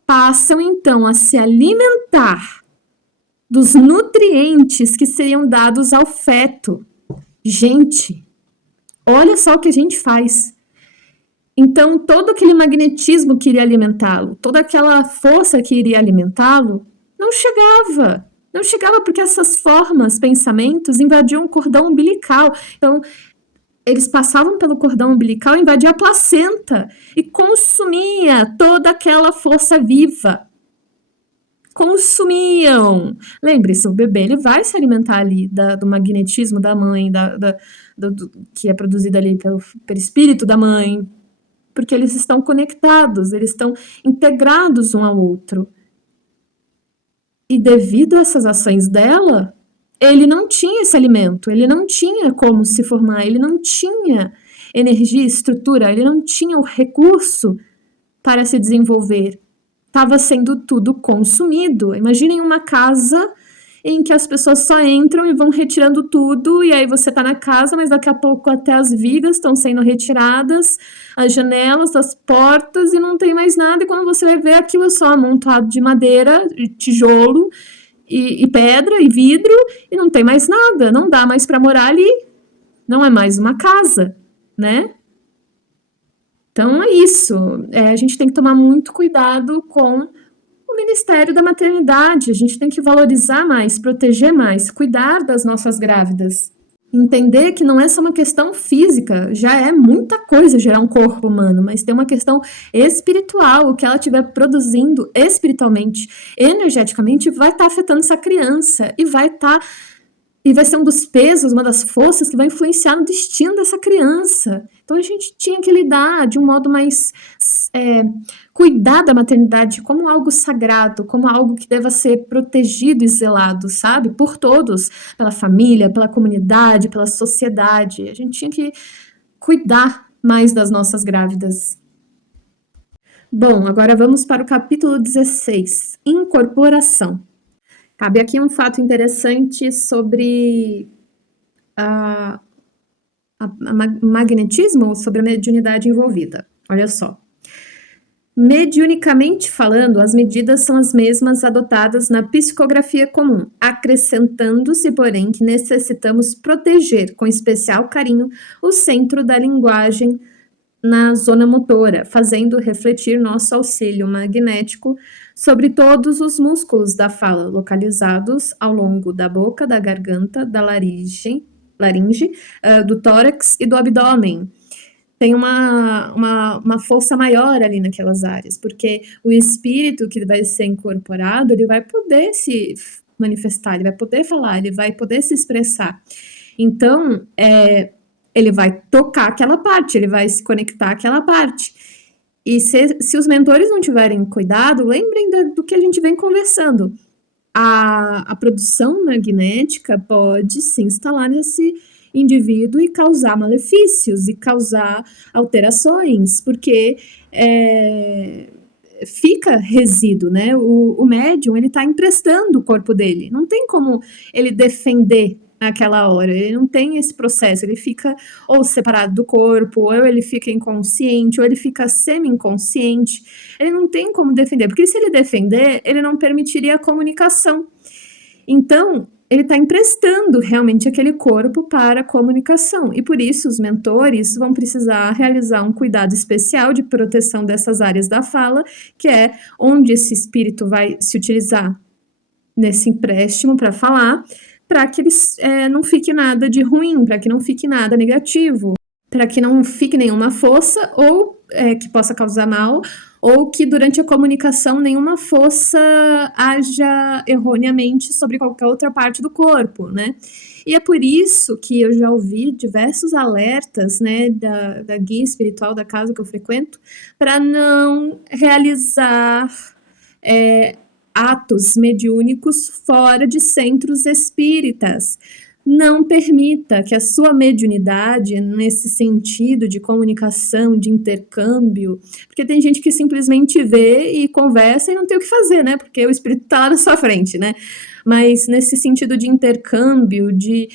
passam então a se alimentar dos nutrientes que seriam dados ao feto. Gente, olha só o que a gente faz. Então, todo aquele magnetismo que iria alimentá-lo, toda aquela força que iria alimentá-lo, não chegava. Não chegava porque essas formas, pensamentos, invadiam o cordão umbilical. Então, eles passavam pelo cordão umbilical, invadia a placenta e consumia toda aquela força viva. Consumiam. Lembre-se, o bebê ele vai se alimentar ali do magnetismo da mãe, que é produzido ali pelo perispírito da mãe, porque eles estão conectados, eles estão integrados um ao outro. E devido a essas ações dela, ele não tinha esse alimento, ele não tinha como se formar, ele não tinha energia, estrutura, ele não tinha o recurso para se desenvolver. Estava sendo tudo consumido. Imaginem uma casa em que as pessoas só entram e vão retirando tudo, e aí você está na casa, mas daqui a pouco até as vigas estão sendo retiradas, as janelas, as portas, e não tem mais nada, e quando você vai ver, aquilo é só amontoado de madeira, de tijolo, e pedra, e vidro, e não tem mais nada, não dá mais para morar ali, não é mais uma casa, né? Então é isso, a gente tem que tomar muito cuidado com o Ministério da Maternidade, a gente tem que valorizar mais, proteger mais, cuidar das nossas grávidas. Entender que não é só uma questão física, já é muita coisa gerar um corpo humano, mas tem uma questão espiritual, o que ela estiver produzindo espiritualmente, energeticamente, vai estar afetando essa criança e vai ser um dos pesos, uma das forças que vai influenciar no destino dessa criança. Então a gente tinha que lidar de um modo mais cuidar da maternidade como algo sagrado, como algo que deva ser protegido e zelado, sabe? Por todos, pela família, pela comunidade, pela sociedade. A gente tinha que cuidar mais das nossas grávidas. Bom, agora vamos para o capítulo 16, incorporação. Cabe aqui um fato interessante sobre magnetismo, sobre a mediunidade envolvida. Olha só. Mediunicamente falando, as medidas são as mesmas adotadas na psicografia comum, acrescentando-se, porém, que necessitamos proteger com especial carinho o centro da linguagem na zona motora, fazendo refletir nosso auxílio magnético sobre todos os músculos da fala, localizados ao longo da boca, da garganta, da laringe, do tórax e do abdômen. Tem uma força maior ali naquelas áreas, porque o espírito que vai ser incorporado, ele vai poder se manifestar, ele vai poder falar, ele vai poder se expressar. Então, ele vai tocar aquela parte, ele vai se conectar àquela parte. E se os mentores não tiverem cuidado, lembrem do que a gente vem conversando. A produção magnética pode se instalar nesse indivíduo e causar malefícios e causar alterações, porque fica resíduo, né? O médium, ele está emprestando o corpo dele, não tem como ele defender naquela hora, ele não tem esse processo, ele fica ou separado do corpo, ou ele fica inconsciente, ou ele fica semi-inconsciente, ele não tem como defender, porque se ele defender, ele não permitiria a comunicação. Então, ele está emprestando realmente aquele corpo para a comunicação, e por isso os mentores vão precisar realizar um cuidado especial de proteção dessas áreas da fala, que é onde esse espírito vai se utilizar nesse empréstimo para falar, para que não fique nada de ruim, para que não fique nada negativo, para que não fique nenhuma força ou que possa causar mal, ou que durante a comunicação nenhuma força haja erroneamente sobre qualquer outra parte do corpo, né? E é por isso que eu já ouvi diversos alertas, né, da guia espiritual da casa que eu frequento, para não realizar atos mediúnicos fora de centros espíritas. Não permita que a sua mediunidade, nesse sentido de comunicação, de intercâmbio, porque tem gente que simplesmente vê e conversa e não tem o que fazer, né? Porque o espírito está lá na sua frente, né? Mas nesse sentido de intercâmbio, de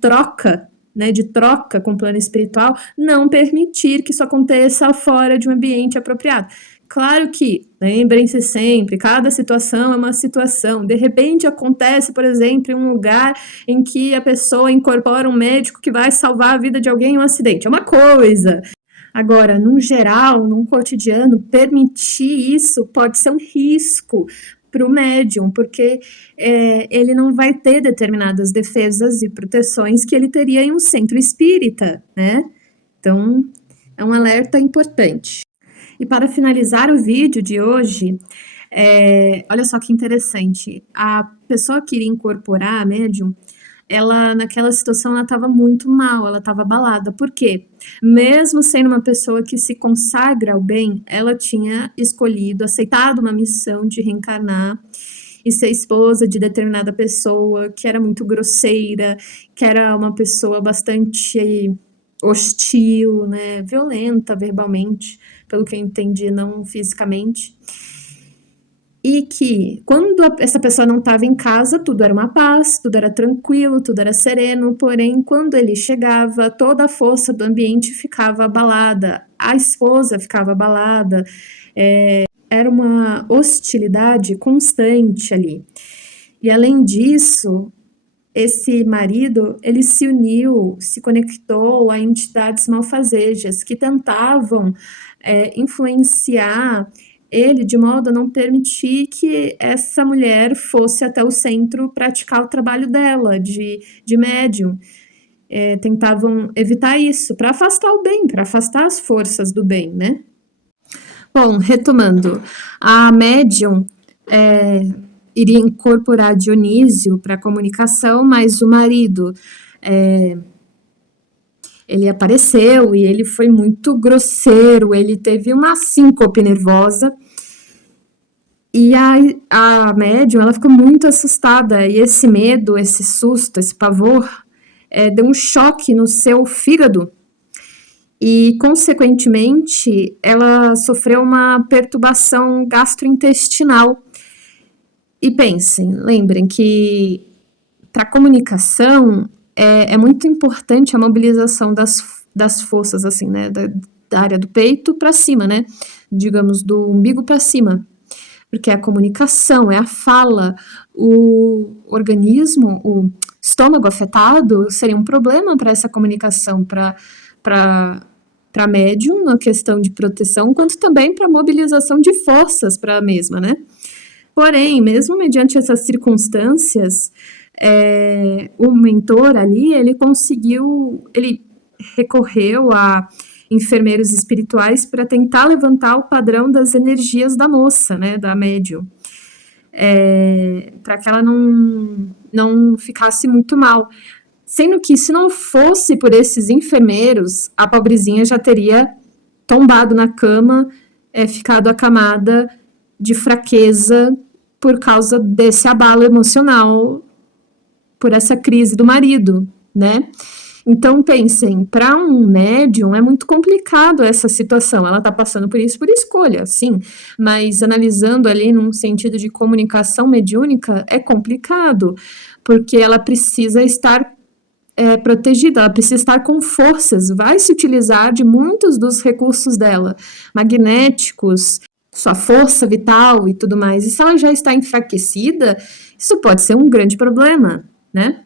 troca, né, de troca com o plano espiritual, não permitir que isso aconteça fora de um ambiente apropriado. Claro que, lembrem-se sempre, cada situação é uma situação. De repente acontece, por exemplo, em um lugar em que a pessoa incorpora um médico que vai salvar a vida de alguém em um acidente. É uma coisa. Agora, num geral, num cotidiano, permitir isso pode ser um risco para o médium, porque ele não vai ter determinadas defesas e proteções que ele teria em um centro espírita, né? Então, é um alerta importante. E para finalizar o vídeo de hoje, olha só que interessante, a pessoa que iria incorporar a médium, ela naquela situação ela estava muito mal, ela estava abalada. Por quê? Mesmo sendo uma pessoa que se consagra ao bem, ela tinha escolhido, aceitado uma missão de reencarnar e ser esposa de determinada pessoa que era muito grosseira, que era uma pessoa bastante hostil, né, violenta verbalmente, pelo que eu entendi, não fisicamente. E que, quando essa pessoa não estava em casa, tudo era uma paz, tudo era tranquilo, tudo era sereno, porém, quando ele chegava, toda a força do ambiente ficava abalada, a esposa ficava abalada, era uma hostilidade constante ali. E, além disso, esse marido, ele se uniu, se conectou a entidades malfazejas que tentavam influenciar ele de modo a não permitir que essa mulher fosse até o centro praticar o trabalho dela, de médium. Tentavam evitar isso, para afastar o bem, para afastar as forças do bem, né? Bom, retomando, a médium iria incorporar Dionísio para a comunicação, mas o marido, ele apareceu e ele foi muito grosseiro, ele teve uma síncope nervosa, e a médium, ela ficou muito assustada, e esse medo, esse susto, esse pavor, deu um choque no seu fígado, e, consequentemente, ela sofreu uma perturbação gastrointestinal. E pensem, lembrem que para a comunicação é muito importante a mobilização das forças, assim, né, da área do peito para cima, né, digamos, do umbigo para cima, porque a comunicação, é a fala, o organismo, o estômago afetado seria um problema para essa comunicação, para médium, na questão de proteção, quanto também para mobilização de forças para a mesma, né. Porém, mesmo mediante essas circunstâncias, o mentor ali, ele recorreu a enfermeiros espirituais para tentar levantar o padrão das energias da moça, né, da médium, para que ela não ficasse muito mal. Sendo que, se não fosse por esses enfermeiros, a pobrezinha já teria tombado na cama, ficado acamada de fraqueza por causa desse abalo emocional, por essa crise do marido, né? Então, pensem, para um médium é muito complicado essa situação, ela está passando por isso por escolha, sim, mas analisando ali num sentido de comunicação mediúnica, é complicado, porque ela precisa estar protegida, ela precisa estar com forças, vai se utilizar de muitos dos recursos dela, magnéticos, sua força vital e tudo mais, e se ela já está enfraquecida, isso pode ser um grande problema, né?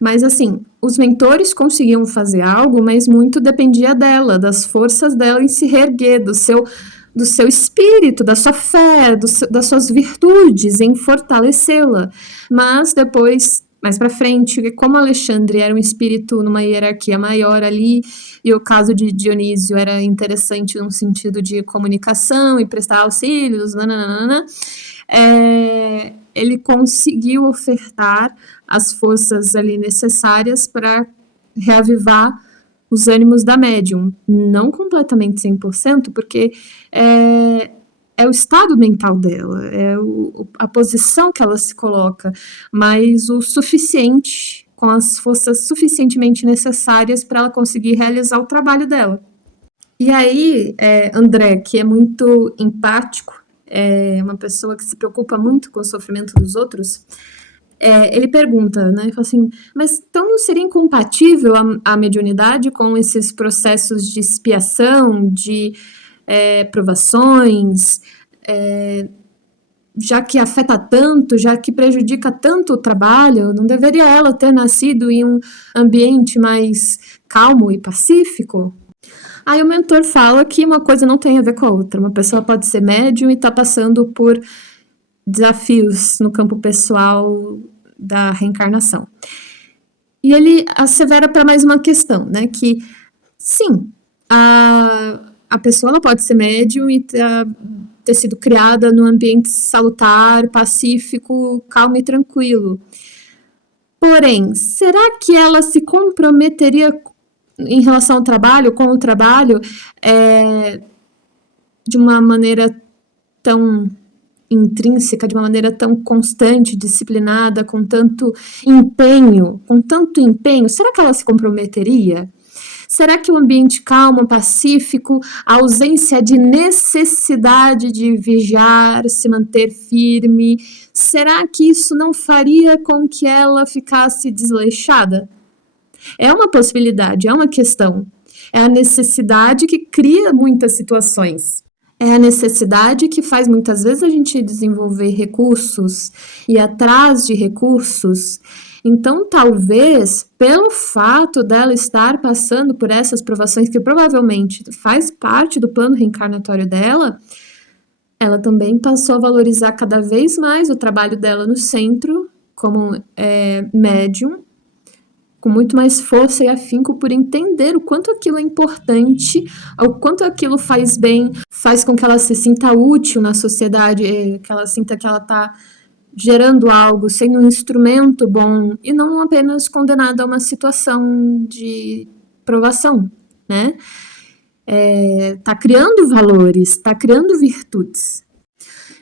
Mas, assim, os mentores conseguiam fazer algo, mas muito dependia dela, das forças dela em se reerguer, do seu espírito, da sua fé, das suas virtudes, em fortalecê-la. Mas depois, mais para frente, como Alexandre era um espírito numa hierarquia maior ali, e o caso de Dionísio era interessante no sentido de comunicação e prestar auxílios, ele conseguiu ofertar as forças ali necessárias para reavivar os ânimos da médium. Não completamente 100%, porque é o estado mental dela, é a posição que ela se coloca, mas o suficiente, com as forças suficientemente necessárias para ela conseguir realizar o trabalho dela. E aí, André, que é muito empático, é uma pessoa que se preocupa muito com o sofrimento dos outros, ele pergunta, né, fala assim, mas então não seria incompatível a mediunidade com esses processos de expiação, de provações, já que afeta tanto, já que prejudica tanto o trabalho, não deveria ela ter nascido em um ambiente mais calmo e pacífico? Aí o mentor fala que uma coisa não tem a ver com a outra. Uma pessoa pode ser médium e estar passando por desafios no campo pessoal da reencarnação. E ele assevera para mais uma questão, né, que sim, a pessoa ela pode ser médium e ter sido criada num ambiente salutar, pacífico, calmo e tranquilo. Porém, será que ela se comprometeria em relação ao trabalho, com o trabalho, de uma maneira tão intrínseca, de uma maneira tão constante, disciplinada, com tanto empenho, será que ela se comprometeria? Será que o ambiente calmo, pacífico, a ausência de necessidade de vigiar, se manter firme, será que isso não faria com que ela ficasse desleixada? É uma possibilidade, é uma questão. É a necessidade que cria muitas situações. É a necessidade que faz muitas vezes a gente desenvolver recursos, ir atrás de recursos. Então, talvez, pelo fato dela estar passando por essas provações, que provavelmente faz parte do plano reencarnatório dela, ela também passou a valorizar cada vez mais o trabalho dela no centro, como médium, com muito mais força e afinco por entender o quanto aquilo é importante, o quanto aquilo faz bem, faz com que ela se sinta útil na sociedade, que ela sinta que ela está gerando algo, sendo um instrumento bom e não apenas condenada a uma situação de provação, né? Tá criando valores, tá criando virtudes.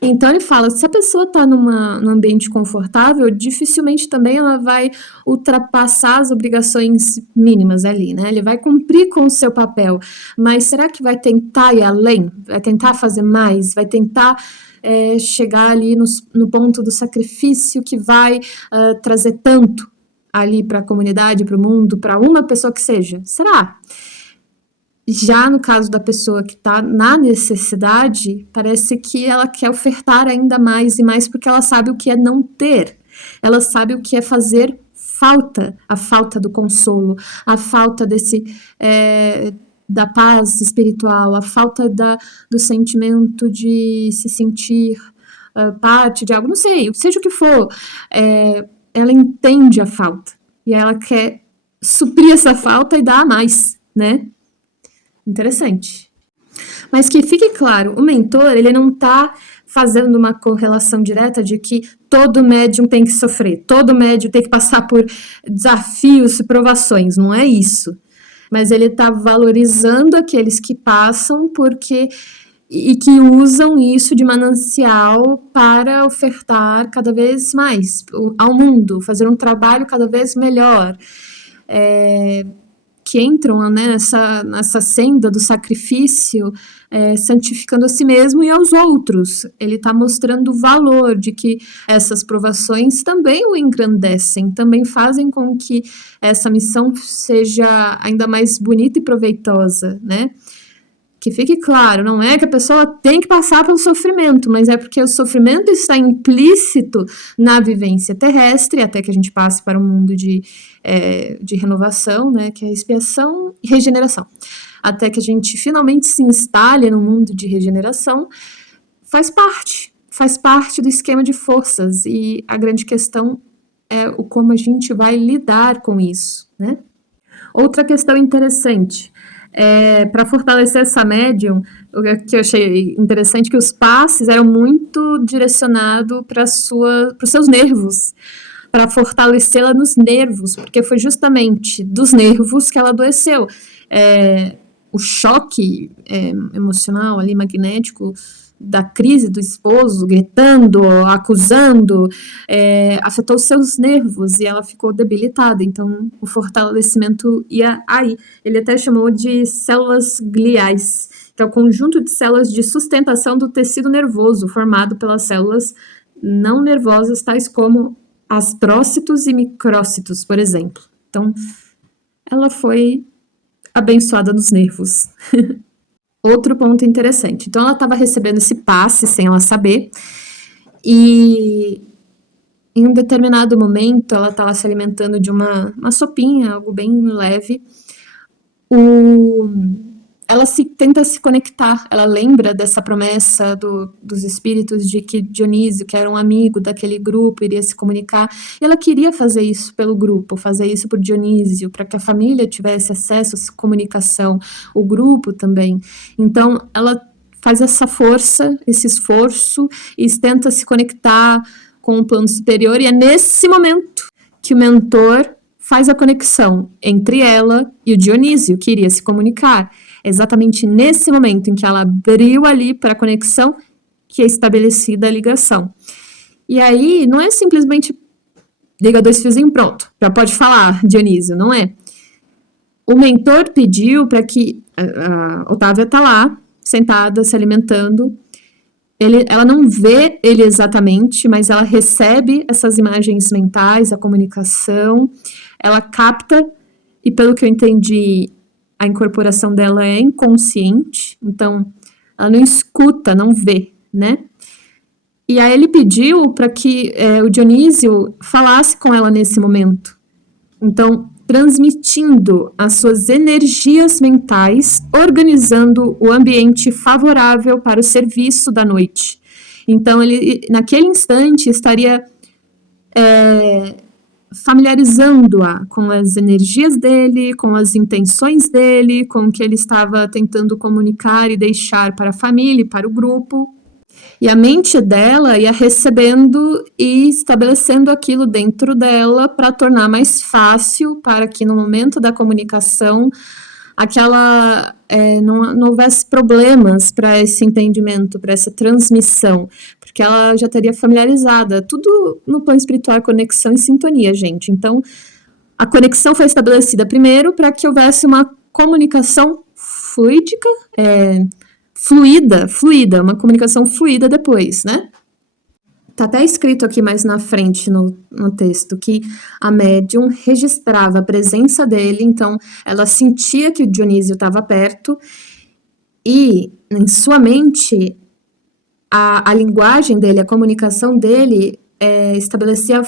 Então ele fala, se a pessoa está num ambiente confortável, dificilmente também ela vai ultrapassar as obrigações mínimas ali, né? Ele vai cumprir com o seu papel, mas será que vai tentar ir além? Vai tentar fazer mais? Vai tentar chegar ali no ponto do sacrifício que vai trazer tanto ali para a comunidade, para o mundo, para uma pessoa que seja? Será? Já no caso da pessoa que está na necessidade, parece que ela quer ofertar ainda mais e mais, porque ela sabe o que é não ter. Ela sabe o que é fazer falta, a falta do consolo, a falta da paz espiritual, a falta do sentimento de se sentir parte de algo, não sei, seja o que for. Ela entende a falta e ela quer suprir essa falta e dar a mais, né? Interessante. Mas que fique claro, o mentor, ele não está fazendo uma correlação direta de que todo médium tem que sofrer, todo médium tem que passar por desafios e provações, não é isso. Mas ele está valorizando aqueles que passam e que usam isso de manancial para ofertar cada vez mais ao mundo, fazer um trabalho cada vez melhor. Que entram, né, nessa senda do sacrifício, santificando a si mesmo e aos outros. Ele está mostrando o valor de que essas provações também o engrandecem, também fazem com que essa missão seja ainda mais bonita e proveitosa, né? Que fique claro, não é que a pessoa tem que passar pelo sofrimento, mas é porque o sofrimento está implícito na vivência terrestre, até que a gente passe para um mundo de renovação, né, que é expiação e regeneração. Até que a gente finalmente se instale no mundo de regeneração, faz parte do esquema de forças, e a grande questão é o como a gente vai lidar com isso, né? Outra questão interessante, para fortalecer essa médium, o que eu achei interessante, que os passes eram muito direcionados para os seus nervos, para fortalecê-la nos nervos, porque foi justamente dos nervos que ela adoeceu. O choque emocional ali, magnético, da crise do esposo, gritando, acusando, afetou seus nervos e ela ficou debilitada. Então, o fortalecimento ia aí. Ele até chamou de células gliais, que é o conjunto de células de sustentação do tecido nervoso, formado pelas células não nervosas, tais como astrócitos e micrócitos, por exemplo. Então, ela foi abençoada nos nervos. Outro ponto interessante. Então, ela estava recebendo esse passe sem ela saber, e em um determinado momento, ela estava se alimentando de uma sopinha, algo bem leve. Ela tenta se conectar, ela lembra dessa promessa dos espíritos de que Dionísio, que era um amigo daquele grupo, iria se comunicar, e ela queria fazer isso pelo grupo, fazer isso por Dionísio, para que a família tivesse acesso a essa comunicação, o grupo também. Então, ela faz essa força, esse esforço, e tenta se conectar com o plano superior, e é nesse momento que o mentor faz a conexão entre ela e o Dionísio, que iria se comunicar. É exatamente nesse momento em que ela abriu ali para a conexão que é estabelecida a ligação. E aí, não é simplesmente liga 2 fios e pronto, já pode falar, Dionísio, não é? O mentor pediu para que a Otávia está lá, sentada, se alimentando. Ela não vê ele exatamente, mas ela recebe essas imagens mentais, a comunicação, ela capta, e pelo que eu entendi, a incorporação dela é inconsciente, então ela não escuta, não vê, né? E aí ele pediu para que o Dionísio falasse com ela nesse momento. Então, transmitindo as suas energias mentais, organizando o ambiente favorável para o serviço da noite. Então, ele, naquele instante, estaria familiarizando-a com as energias dele, com as intenções dele, com o que ele estava tentando comunicar e deixar para a família e para o grupo. E a mente dela ia recebendo e estabelecendo aquilo dentro dela para tornar mais fácil, para que no momento da comunicação não houvesse problemas para esse entendimento, para essa transmissão, porque ela já estaria familiarizada. Tudo no plano espiritual é conexão e sintonia, gente. Então, a conexão foi estabelecida primeiro para que houvesse uma comunicação fluida, uma comunicação fluida depois, né? Tá até escrito aqui mais na frente no texto que a médium registrava a presença dele, então ela sentia que o Dionísio estava perto e em sua mente a linguagem dele, a comunicação dele estabelecia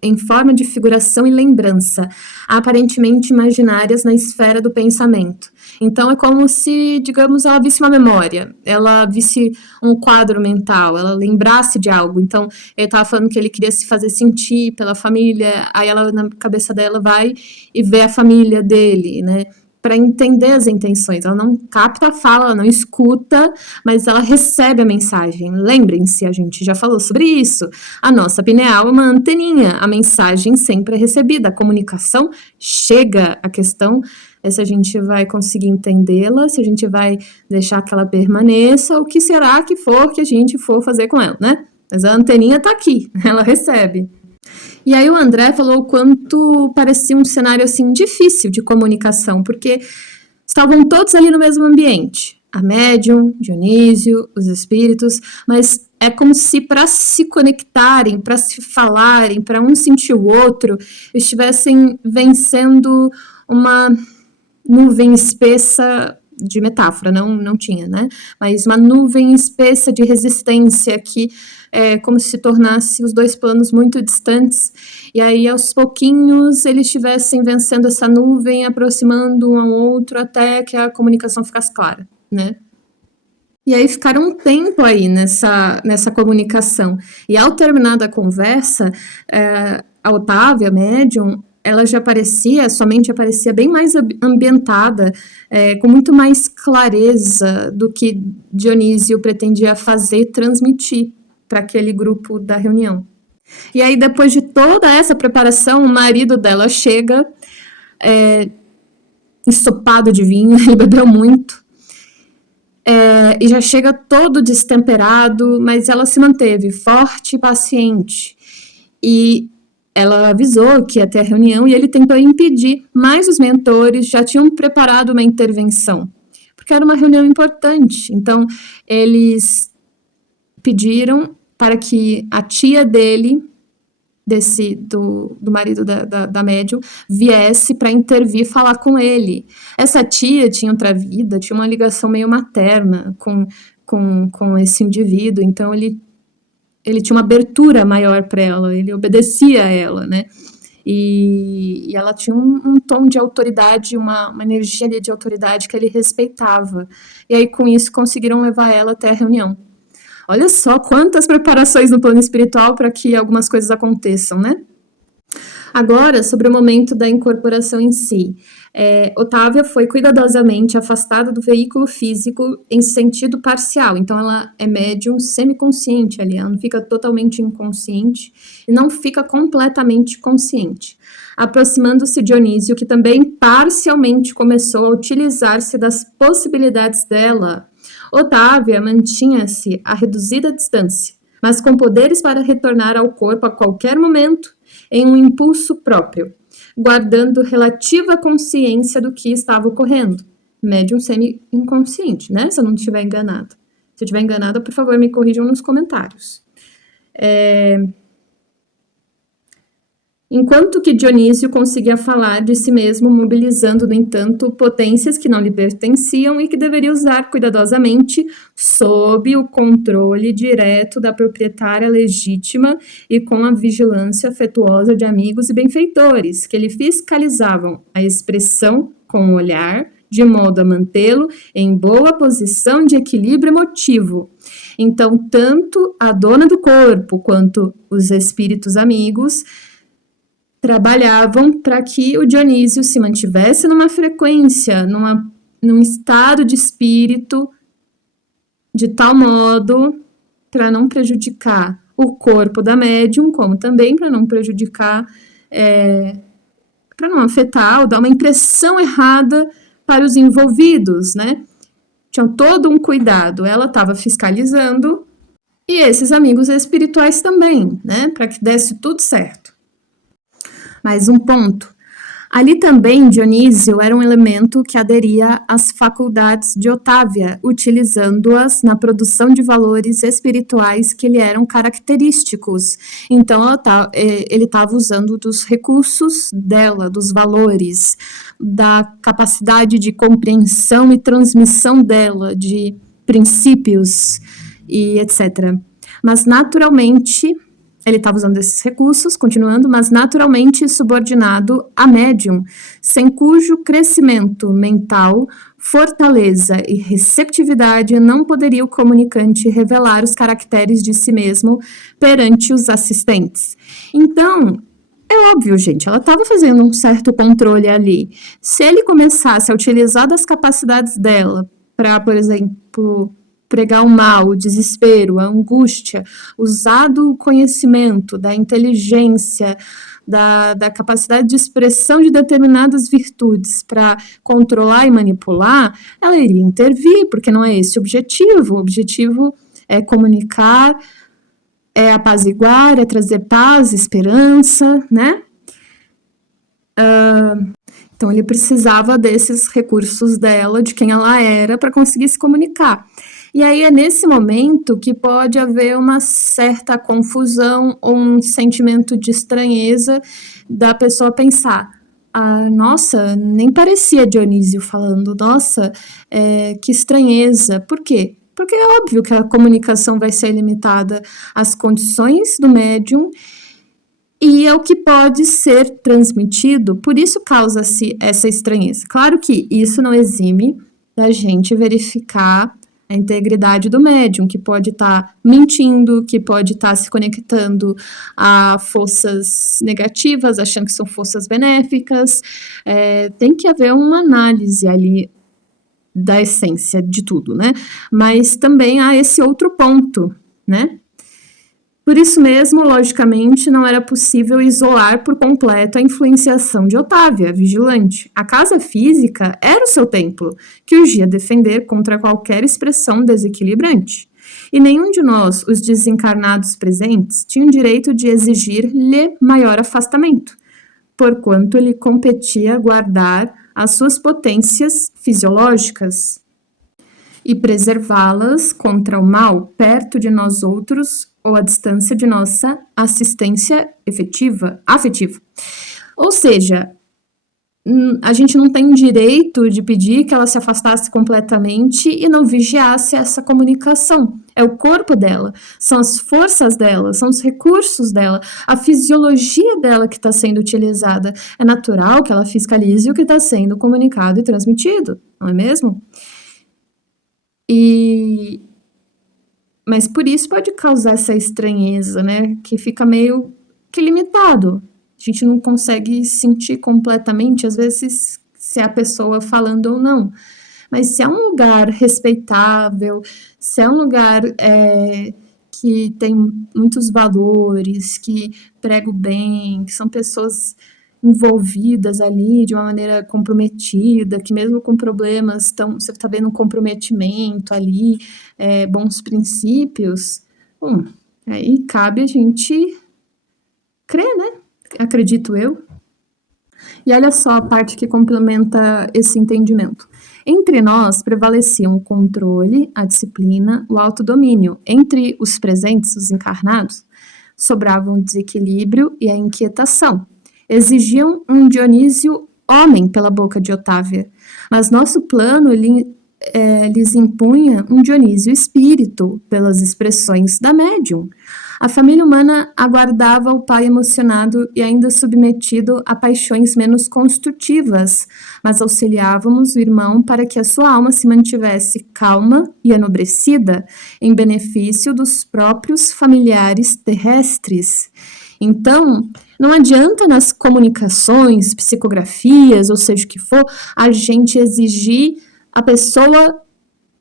em forma de figuração e lembrança, aparentemente imaginárias na esfera do pensamento. Então, é como se, digamos, ela visse uma memória, ela visse um quadro mental, ela lembrasse de algo. Então, ele estava falando que ele queria se fazer sentir pela família, aí ela, na cabeça dela, vai e vê a família dele, né? Para entender as intenções. Ela não capta a fala, ela não escuta, mas ela recebe a mensagem. Lembrem-se, a gente já falou sobre isso. A nossa pineal é uma anteninha, a mensagem sempre é recebida, a comunicação chega. A questão é se a gente vai conseguir entendê-la, se a gente vai deixar que ela permaneça, o que será que for que a gente for fazer com ela, né? Mas a anteninha está aqui, ela recebe. E aí o André falou o quanto parecia um cenário assim difícil de comunicação, porque estavam todos ali no mesmo ambiente, a médium, Dionísio, os espíritos, mas é como se para se conectarem, para se falarem, para um sentir o outro, estivessem vencendo uma nuvem espessa de metáfora, não tinha, né? Mas uma nuvem espessa de resistência que é como se tornasse os dois planos muito distantes, e aí aos pouquinhos eles estivessem vencendo essa nuvem, aproximando um ao outro até que a comunicação ficasse clara, né? E aí ficaram um tempo aí nessa comunicação, e ao terminar da conversa, a Otávia, a médium, ela já sua mente aparecia bem mais ambientada, com muito mais clareza do que Dionísio pretendia fazer, transmitir para aquele grupo da reunião. E aí, depois de toda essa preparação, o marido dela chega, ensopado de vinho, ele bebeu muito, e já chega todo destemperado, mas ela se manteve forte e paciente. E ela avisou que ia ter a reunião e ele tentou impedir, mas os mentores já tinham preparado uma intervenção, porque era uma reunião importante. Então, eles pediram para que a tia dele, do marido da médium, viesse para intervir, falar com ele. Essa tia tinha outra vida, tinha uma ligação meio materna com esse indivíduo, então ele tinha uma abertura maior para ela, ele obedecia a ela, né? E ela tinha um tom de autoridade, uma energia ali de autoridade que ele respeitava. E aí, com isso, conseguiram levar ela até a reunião. Olha só quantas preparações no plano espiritual para que algumas coisas aconteçam, né? Agora, sobre o momento da incorporação em si. Otávia foi cuidadosamente afastada do veículo físico em sentido parcial. Então, ela é médium semiconsciente ali, ela não fica totalmente inconsciente e não fica completamente consciente. Aproximando-se Dionísio, que também parcialmente começou a utilizar-se das possibilidades dela, Otávia mantinha-se a reduzida distância, mas com poderes para retornar ao corpo a qualquer momento, em um impulso próprio, guardando relativa consciência do que estava ocorrendo. Médium semi-inconsciente, né? Se eu não estiver enganada. Se eu estiver enganada, por favor, me corrijam nos comentários. Enquanto que Dionísio conseguia falar de si mesmo, mobilizando, no entanto, potências que não lhe pertenciam e que deveria usar cuidadosamente sob o controle direto da proprietária legítima e com a vigilância afetuosa de amigos e benfeitores, que lhe fiscalizavam a expressão com o olhar, de modo a mantê-lo em boa posição de equilíbrio emotivo. Então, tanto a dona do corpo quanto os espíritos amigos trabalhavam para que o Dionísio se mantivesse numa frequência, num estado de espírito de tal modo para não prejudicar o corpo da médium, como também para não prejudicar, para não afetar ou dar uma impressão errada para os envolvidos, né? Tinha todo um cuidado, ela estava fiscalizando e esses amigos espirituais também, né? Para que desse tudo certo. Mais um ponto. Ali também Dionísio era um elemento que aderia às faculdades de Otávia, utilizando-as na produção de valores espirituais que lhe eram característicos. Então, ele estava usando dos recursos dela, dos valores, da capacidade de compreensão e transmissão dela, de princípios e etc. Mas, naturalmente, ele estava usando esses recursos, continuando, mas naturalmente subordinado a médium, sem cujo crescimento mental, fortaleza e receptividade não poderia o comunicante revelar os caracteres de si mesmo perante os assistentes. Então, é óbvio, gente, ela estava fazendo um certo controle ali. Se ele começasse a utilizar das capacidades dela para, por exemplo, pregar o mal, o desespero, a angústia, usar do conhecimento, da inteligência, da capacidade de expressão de determinadas virtudes para controlar e manipular, ela iria intervir, porque não é esse o objetivo. O objetivo é comunicar, é apaziguar, é trazer paz, esperança, né? Então, ele precisava desses recursos dela, de quem ela era, para conseguir se comunicar. E aí é nesse momento que pode haver uma certa confusão ou um sentimento de estranheza da pessoa pensar: nossa, nem parecia Dionísio falando, nossa, que estranheza. Por quê? Porque é óbvio que a comunicação vai ser limitada às condições do médium e ao que pode ser transmitido, por isso causa-se essa estranheza. Claro que isso não exime da gente verificar a integridade do médium, que pode estar mentindo, que pode estar se conectando a forças negativas, achando que são forças benéficas. Tem que haver uma análise ali da essência de tudo, né? Mas também há esse outro ponto, né? Por isso mesmo, logicamente, não era possível isolar por completo a influenciação de Otávia, a vigilante. A casa física era o seu templo, que urgia defender contra qualquer expressão desequilibrante. E nenhum de nós, os desencarnados presentes, tinha o direito de exigir-lhe maior afastamento, porquanto lhe competia guardar as suas potências fisiológicas e preservá-las contra o mal perto de nós outros ou à distância de nossa assistência afetiva. Ou seja, a gente não tem direito de pedir que ela se afastasse completamente e não vigiasse essa comunicação. É o corpo dela, são as forças dela, são os recursos dela, a fisiologia dela que está sendo utilizada. É natural que ela fiscalize o que está sendo comunicado e transmitido, não é mesmo? Mas por isso pode causar essa estranheza, né? Que fica meio que limitado. A gente não consegue sentir completamente, às vezes, se é a pessoa falando ou não. Mas se é um lugar respeitável, se é um lugar que tem muitos valores, que prega o bem, que são pessoas envolvidas ali de uma maneira comprometida, que mesmo com problemas você está vendo um comprometimento ali, bons princípios, aí cabe a gente crer, né? Acredito eu. E olha só a parte que complementa esse entendimento. Entre nós prevaleciam o controle, a disciplina, o autodomínio. Entre os presentes, os encarnados, sobravam o desequilíbrio e a inquietação. Exigiam um Dionísio homem pela boca de Otávia, mas nosso plano lhes impunha um Dionísio espírito pelas expressões da médium. A família humana aguardava o pai emocionado e ainda submetido a paixões menos construtivas, mas auxiliávamos o irmão para que a sua alma se mantivesse calma e enobrecida em benefício dos próprios familiares terrestres. Então, não adianta nas comunicações, psicografias, ou seja o que for, a gente exigir a pessoa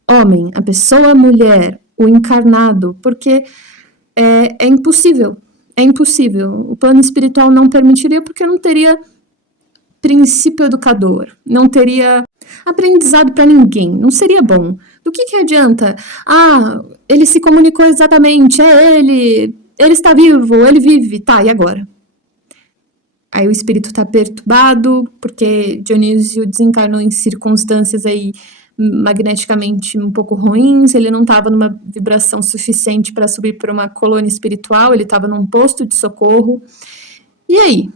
homem, a pessoa mulher, o encarnado, porque é impossível. É impossível. O plano espiritual não permitiria, porque não teria princípio educador, não teria aprendizado para ninguém, não seria bom. Do que adianta? Ele se comunicou exatamente, ele está vivo, ele vive, tá, e agora? Aí o espírito está perturbado, porque Dionísio desencarnou em circunstâncias aí magneticamente um pouco ruins, ele não estava numa vibração suficiente para subir para uma colônia espiritual, ele estava num posto de socorro. E aí? O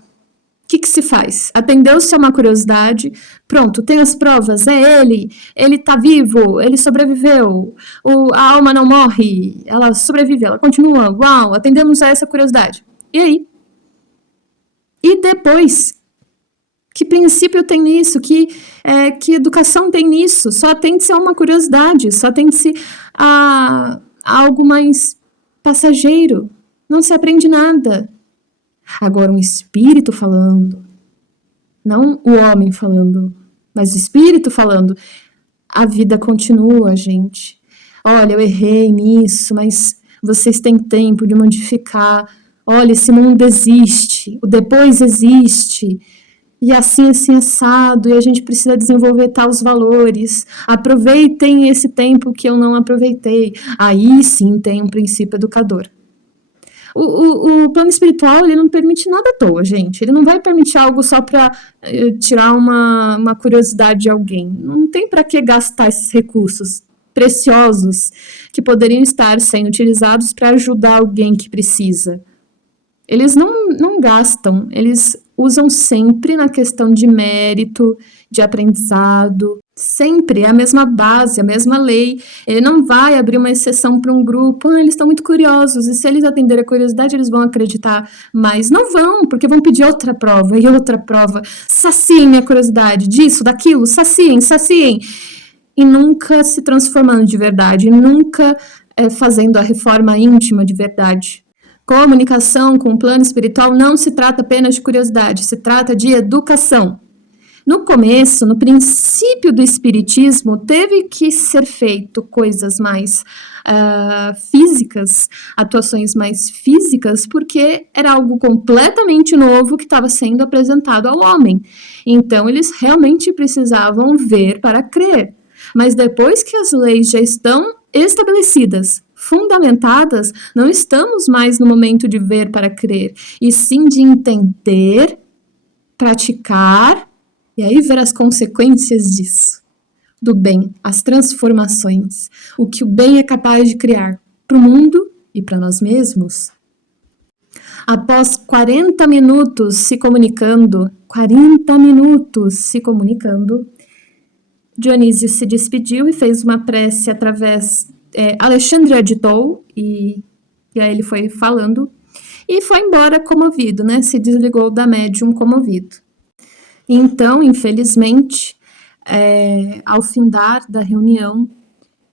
que se faz? Atendeu-se a uma curiosidade, pronto, tem as provas, ele está vivo, ele sobreviveu, a alma não morre, ela sobrevive, ela continua, uau, atendemos a essa curiosidade. E aí? E depois? Que princípio tem nisso? Que educação tem nisso? Só atende-se a uma curiosidade, só atende-se a algo mais passageiro. Não se aprende nada. Agora, um espírito falando, não o homem falando, mas o espírito falando, a vida continua, gente. Olha, eu errei nisso, mas vocês têm tempo de modificar. Olha, esse mundo existe, o depois existe. E assim assado, e a gente precisa desenvolver tais valores. Aproveitem esse tempo que eu não aproveitei. Aí sim tem um princípio educador. O plano espiritual, ele não permite nada à toa, gente. Ele não vai permitir algo só para tirar uma curiosidade de alguém. Não tem para que gastar esses recursos preciosos que poderiam estar sendo utilizados para ajudar alguém que precisa. Eles não gastam, eles usam sempre na questão de mérito, de aprendizado, sempre é a mesma base, a mesma lei. Ele não vai abrir uma exceção para um grupo, eles estão muito curiosos, e se eles atenderem a curiosidade, eles vão acreditar, mas não vão, porque vão pedir outra prova e outra prova. Saciem minha curiosidade, disso, daquilo, saciem. E nunca se transformando de verdade, nunca fazendo a reforma íntima de verdade. Comunicação com o plano espiritual não se trata apenas de curiosidade, se trata de educação. No começo, no princípio do espiritismo, teve que ser feito coisas mais físicas, atuações mais físicas, porque era algo completamente novo que estava sendo apresentado ao homem. Então, eles realmente precisavam ver para crer. Mas depois que as leis já estão estabelecidas, fundamentadas, não estamos mais no momento de ver para crer, e sim de entender, praticar, e aí ver as consequências disso, do bem, as transformações, o que o bem é capaz de criar para o mundo e para nós mesmos. Após 40 minutos se comunicando, Dionísio se despediu e fez uma prece através... Alexandre editou e aí ele foi falando e foi embora comovido, né? Se desligou da médium comovido. Então, infelizmente, ao findar da reunião,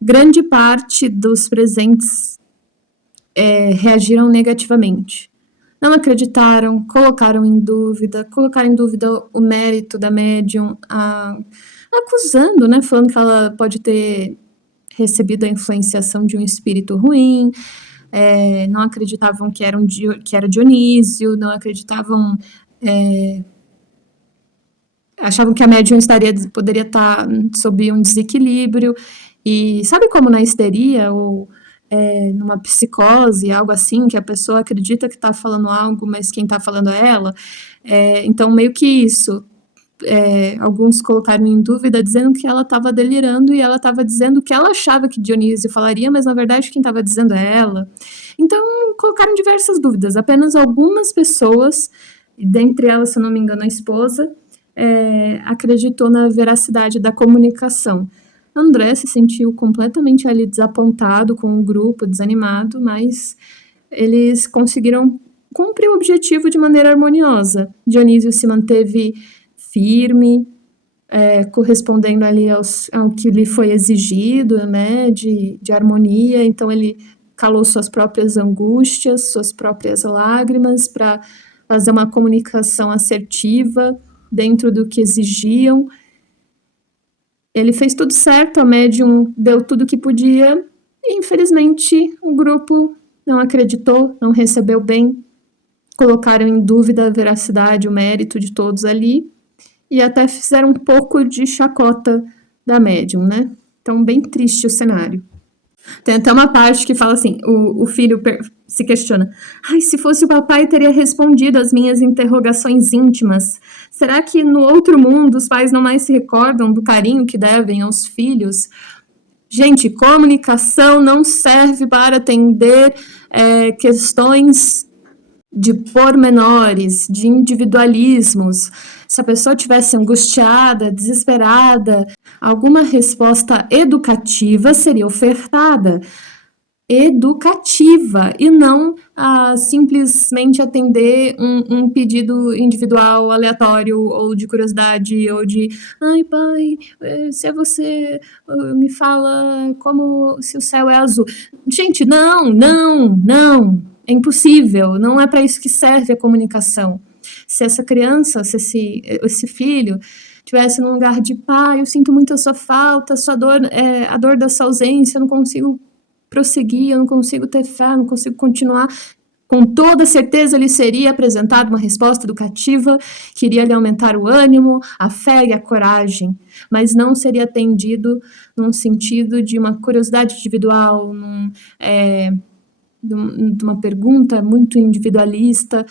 grande parte dos presentes reagiram negativamente. Não acreditaram, colocaram em dúvida o mérito da médium, acusando, né, falando que ela pode ter recebido a influenciação de um espírito ruim, não acreditavam que era Dionísio, não acreditavam... achavam que a médium poderia estar sob um desequilíbrio, e sabe como na histeria ou numa psicose, algo assim, que a pessoa acredita que está falando algo, mas quem está falando é ela? Então, meio que isso, alguns colocaram em dúvida, dizendo que ela estava delirando, e ela estava dizendo que ela achava que Dionísio falaria, mas na verdade quem estava dizendo é ela. Então, colocaram diversas dúvidas. Apenas algumas pessoas, dentre elas, se eu não me engano, a esposa, acreditou na veracidade da comunicação. André se sentiu completamente ali desapontado com o grupo, desanimado, mas eles conseguiram cumprir o objetivo de maneira harmoniosa. Dionísio se manteve firme, correspondendo ali ao que lhe foi exigido, né, de harmonia. Então ele calou suas próprias angústias, suas próprias lágrimas, para fazer uma comunicação assertiva dentro do que exigiam. Ele fez tudo certo, a médium deu tudo o que podia, e infelizmente o grupo não acreditou, não recebeu bem, colocaram em dúvida a veracidade, o mérito de todos ali, e até fizeram um pouco de chacota da médium, né? Então, bem triste o cenário. Tem até uma parte que fala assim, o filho se questiona, se fosse o papai teria respondido às minhas interrogações íntimas. Será que no outro mundo os pais não mais se recordam do carinho que devem aos filhos? Gente, comunicação não serve para atender questões de pormenores, de individualismos. Se a pessoa tivesse angustiada, desesperada, alguma resposta educativa seria ofertada. Educativa, e não simplesmente atender um pedido individual, aleatório, ou de curiosidade, ou de ai pai, se você me fala como se o céu é azul. Gente, não, é impossível, não é para isso que serve a comunicação. Se essa criança, se esse filho estivesse num lugar de pai, eu sinto muito a sua falta, a dor, a dor da sua ausência, eu não consigo prosseguir, eu não consigo ter fé, eu não consigo continuar, com toda certeza lhe seria apresentada uma resposta educativa que iria lhe aumentar o ânimo, a fé e a coragem, mas não seria atendido num sentido de uma curiosidade individual, de uma pergunta muito individualista,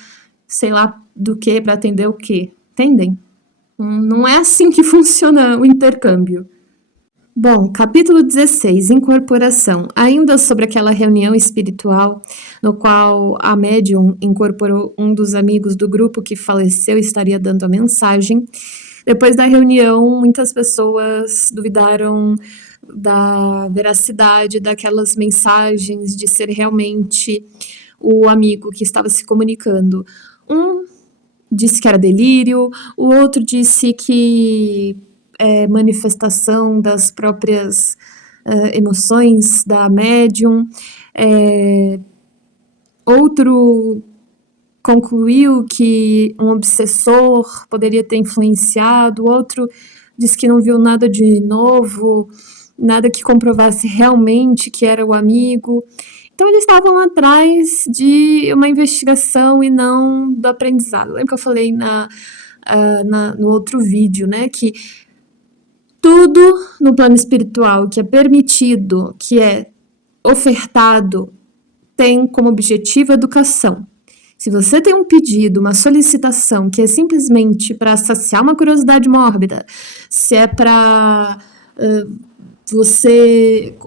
sei lá do que, para atender o que, entendem? Não é assim que funciona o intercâmbio. Bom, capítulo 16, incorporação. Ainda sobre aquela reunião espiritual, no qual a médium incorporou um dos amigos do grupo que faleceu e estaria dando a mensagem. Depois da reunião, muitas pessoas duvidaram da veracidade daquelas mensagens, de ser realmente o amigo que estava se comunicando. Um disse que era delírio, o outro disse que manifestação das próprias emoções da médium. Outro concluiu que um obsessor poderia ter influenciado, o outro disse que não viu nada de novo, nada que comprovasse realmente que era o amigo. Então, eles estavam atrás de uma investigação e não do aprendizado. Lembra que eu falei no outro vídeo, né, que tudo no plano espiritual que é permitido, que é ofertado, tem como objetivo a educação. Se você tem um pedido, uma solicitação que é simplesmente para saciar uma curiosidade mórbida, se é para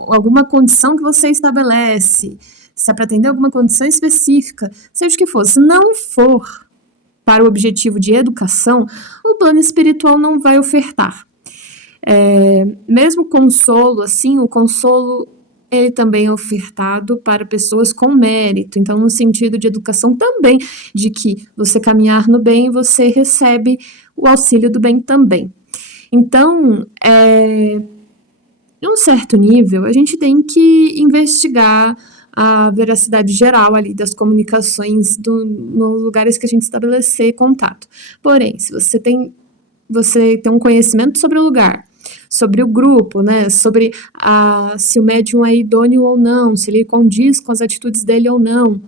alguma condição que você estabelece, se é para atender alguma condição específica, seja o que for, se não for para o objetivo de educação, o plano espiritual não vai ofertar. Mesmo consolo, assim, o consolo ele também é ofertado para pessoas com mérito, então no sentido de educação também, de que você caminhar no bem, você recebe o auxílio do bem também. Então, em um certo nível, a gente tem que investigar a veracidade geral ali das comunicações nos lugares que a gente estabelecer contato. Porém, se você tem um conhecimento sobre o lugar, sobre o grupo, né, sobre se o médium é idôneo ou não, se ele condiz com as atitudes dele ou não,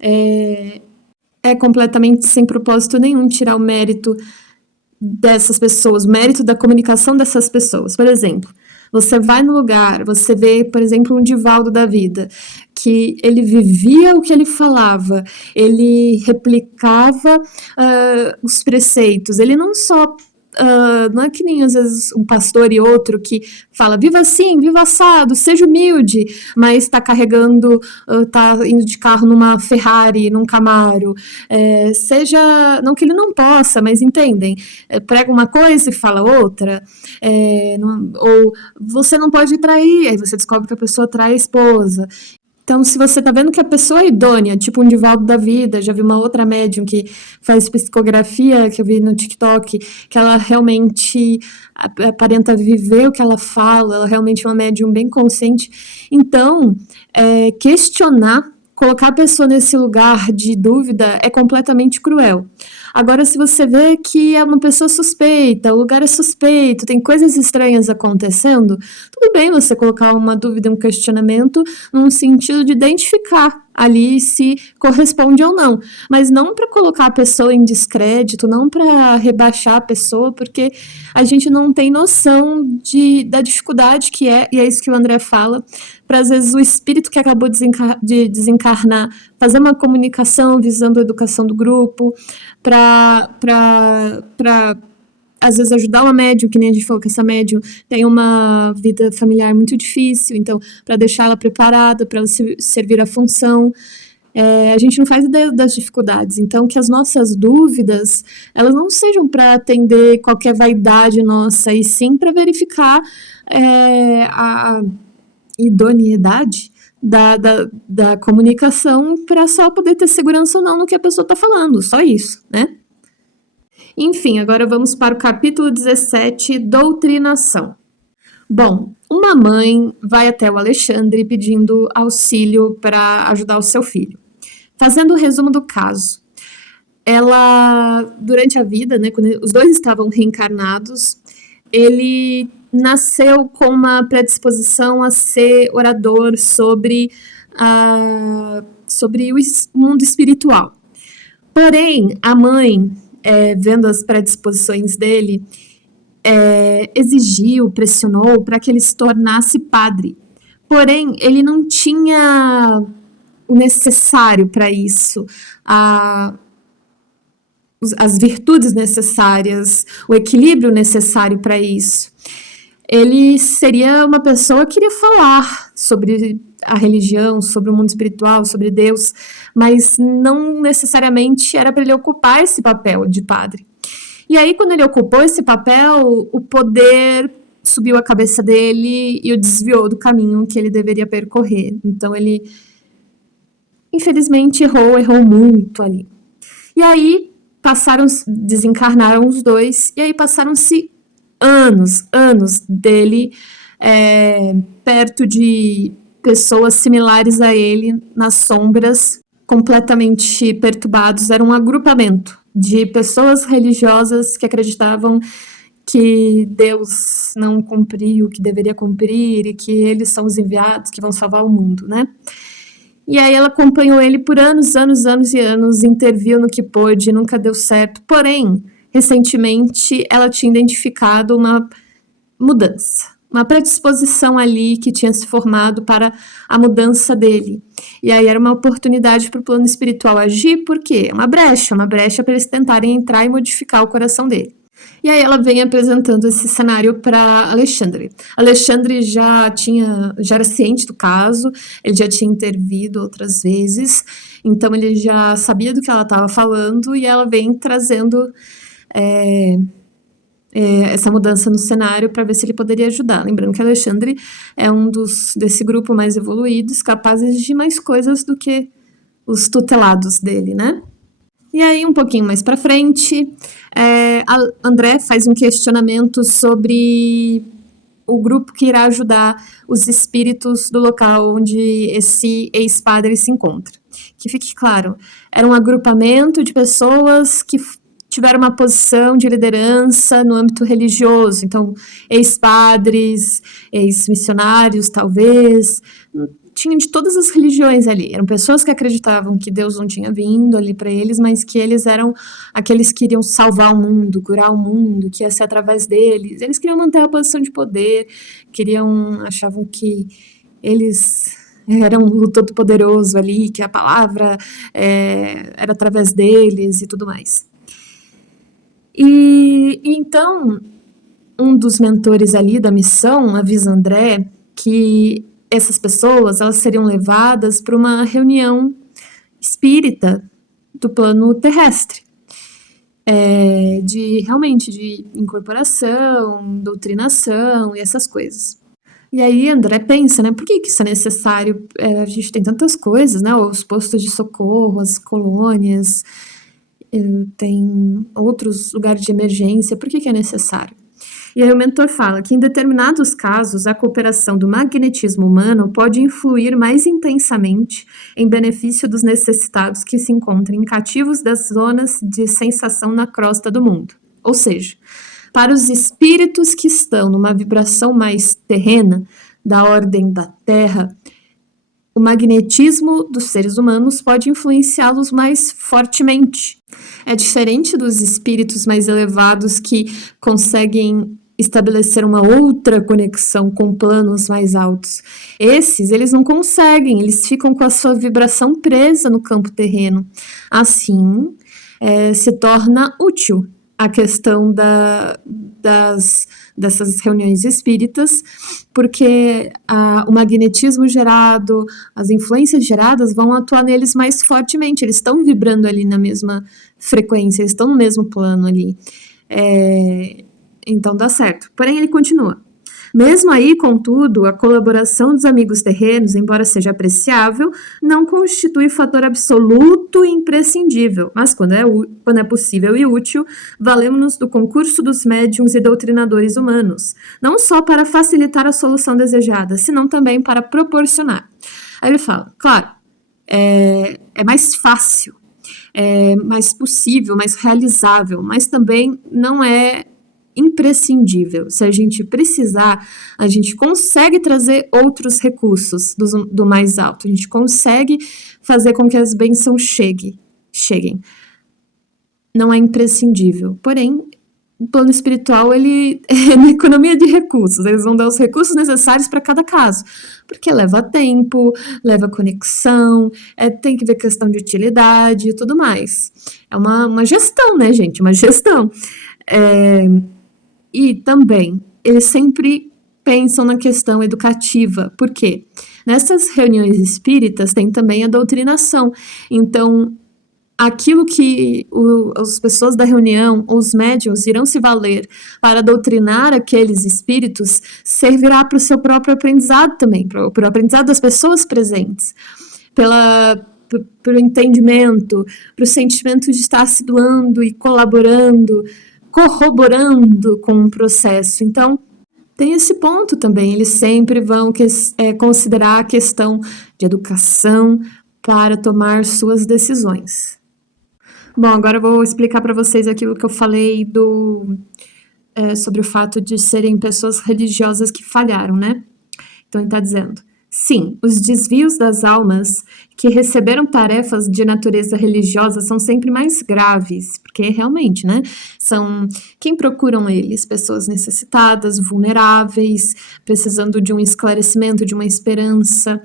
é completamente sem propósito nenhum tirar o mérito dessas pessoas, o mérito da comunicação dessas pessoas. Por exemplo, você vai no lugar, você vê, por exemplo, um Divaldo da vida, que ele vivia o que ele falava, ele replicava os preceitos, ele não só... não é que nem às vezes um pastor e outro que fala viva assim, viva assado, seja humilde, mas está carregando, está indo de carro numa Ferrari, num Camaro, seja, não que ele não possa, mas entendem, prega uma coisa e fala outra, ou você não pode trair, aí você descobre que a pessoa trai a esposa. Então, se você tá vendo que a pessoa é idônea, tipo um Divaldo da vida, já vi uma outra médium que faz psicografia, que eu vi no TikTok, que ela realmente aparenta viver o que ela fala, ela realmente é uma médium bem consciente. Então, questionar, colocar a pessoa nesse lugar de dúvida é completamente cruel. Agora, se você vê que é uma pessoa suspeita, o lugar é suspeito, tem coisas estranhas acontecendo, tudo bem você colocar uma dúvida, um questionamento, num sentido de identificar ali se corresponde ou não, mas não para colocar a pessoa em descrédito, não para rebaixar a pessoa, porque a gente não tem noção da dificuldade que é, e é isso que o André fala, para às vezes o espírito que acabou de desencarnar fazer uma comunicação visando a educação do grupo, para às vezes ajudar uma médium, que nem a gente falou que essa médium tem uma vida familiar muito difícil, então para deixar ela preparada, para ela servir a função. A gente não faz ideia das dificuldades, então que as nossas dúvidas, elas não sejam para atender qualquer vaidade nossa, e sim para verificar a idoneidade da comunicação, para só poder ter segurança ou não no que a pessoa está falando, só isso, né? Enfim, agora vamos para o capítulo 17, doutrinação. Bom, uma mãe vai até o Alexandre pedindo auxílio para ajudar o seu filho. Fazendo o resumo do caso, ela, durante a vida, né, quando os dois estavam reencarnados, ele nasceu com uma predisposição a ser orador sobre o mundo espiritual. Porém, a mãe, vendo as predisposições dele, exigiu, pressionou para que ele se tornasse padre. Porém, ele não tinha o necessário para isso, as virtudes necessárias, o equilíbrio necessário para isso. Ele seria uma pessoa que iria falar sobre a religião, sobre o mundo espiritual, sobre Deus, mas não necessariamente era para ele ocupar esse papel de padre. E aí, quando ele ocupou esse papel, o poder subiu a cabeça dele e o desviou do caminho que ele deveria percorrer. Então, ele, infelizmente, errou muito ali. E aí, desencarnaram os dois, e aí passaram-se anos dele perto de pessoas similares a ele, nas sombras, completamente perturbados, era um agrupamento de pessoas religiosas que acreditavam que Deus não cumpriu o que deveria cumprir e que eles são os enviados que vão salvar o mundo, né? E aí ela acompanhou ele por anos e anos, interviu no que pôde, nunca deu certo. Porém, recentemente, ela tinha identificado uma mudança, uma predisposição ali que tinha se formado para a mudança dele. E aí era uma oportunidade para o plano espiritual agir, porque é uma brecha para eles tentarem entrar e modificar o coração dele. E aí ela vem apresentando esse cenário para Alexandre. Alexandre já era ciente do caso, ele já tinha intervido outras vezes, então ele já sabia do que ela estava falando e ela vem trazendo essa mudança no cenário para ver se ele poderia ajudar. Lembrando que Alexandre é desse grupo mais evoluídos, capazes de mais coisas do que os tutelados dele, né? E aí, um pouquinho mais para frente, André faz um questionamento sobre o grupo que irá ajudar os espíritos do local onde esse ex-padre se encontra. Que fique claro, era um agrupamento de pessoas que tiveram uma posição de liderança no âmbito religioso, então ex-padres, ex-missionários, talvez, tinha de todas as religiões ali, eram pessoas que acreditavam que Deus não tinha vindo ali para eles, mas que eles eram aqueles que iriam salvar o mundo, curar o mundo, que ia ser através deles, eles queriam manter a posição de poder, achavam que eles eram o Todo-Poderoso ali, que a palavra era através deles e tudo mais. E então, um dos mentores ali da missão avisa André que essas pessoas elas seriam levadas para uma reunião espírita do plano terrestre, de incorporação, doutrinação e essas coisas. E aí André pensa, né, por que isso é necessário? A gente tem tantas coisas, né, os postos de socorro, as colônias, tem outros lugares de emergência, por que é necessário? E aí o mentor fala que em determinados casos a cooperação do magnetismo humano pode influir mais intensamente em benefício dos necessitados que se encontram cativos das zonas de sensação na crosta do mundo. Ou seja, para os espíritos que estão numa vibração mais terrena, da ordem da Terra, o magnetismo dos seres humanos pode influenciá-los mais fortemente. É diferente dos espíritos mais elevados que conseguem estabelecer uma outra conexão com planos mais altos. Eles não conseguem, eles ficam com a sua vibração presa no campo terreno. Assim, se torna útil a questão dessas reuniões espíritas, porque o magnetismo gerado, as influências geradas vão atuar neles mais fortemente, eles estão vibrando ali na mesma frequência, eles estão no mesmo plano ali. Então dá certo. Porém, ele continua. Mesmo aí, contudo, a colaboração dos amigos terrenos, embora seja apreciável, não constitui fator absoluto e imprescindível, mas quando é possível e útil, valemos-nos do concurso dos médiuns e doutrinadores humanos, não só para facilitar a solução desejada, senão também para proporcionar. Aí ele fala, claro, é mais fácil, é mais possível, mais realizável, mas também não é imprescindível. Se a gente precisar, a gente consegue trazer outros recursos do mais alto, a gente consegue fazer com que as bênçãos cheguem. Não é imprescindível. Porém, o plano espiritual, ele é uma economia de recursos, eles vão dar os recursos necessários para cada caso, porque leva tempo, leva conexão, tem que ver questão de utilidade e tudo mais. É uma gestão, né, gente? Uma gestão. E também, eles sempre pensam na questão educativa. Por quê? Nessas reuniões espíritas tem também a doutrinação. Então, aquilo que as pessoas da reunião, os médiuns, irão se valer para doutrinar aqueles espíritos, servirá para o seu próprio aprendizado também, para o aprendizado das pessoas presentes, pelo entendimento, para o sentimento de estar se doando e colaborando, corroborando com o processo. Então, tem esse ponto também, eles sempre vão considerar a questão de educação para tomar suas decisões. Bom, agora eu vou explicar para vocês aquilo que eu falei sobre o fato de serem pessoas religiosas que falharam, né? Então ele está dizendo: sim, os desvios das almas que receberam tarefas de natureza religiosa são sempre mais graves, porque realmente, né, são quem procuram eles? Pessoas necessitadas, vulneráveis, precisando de um esclarecimento, de uma esperança.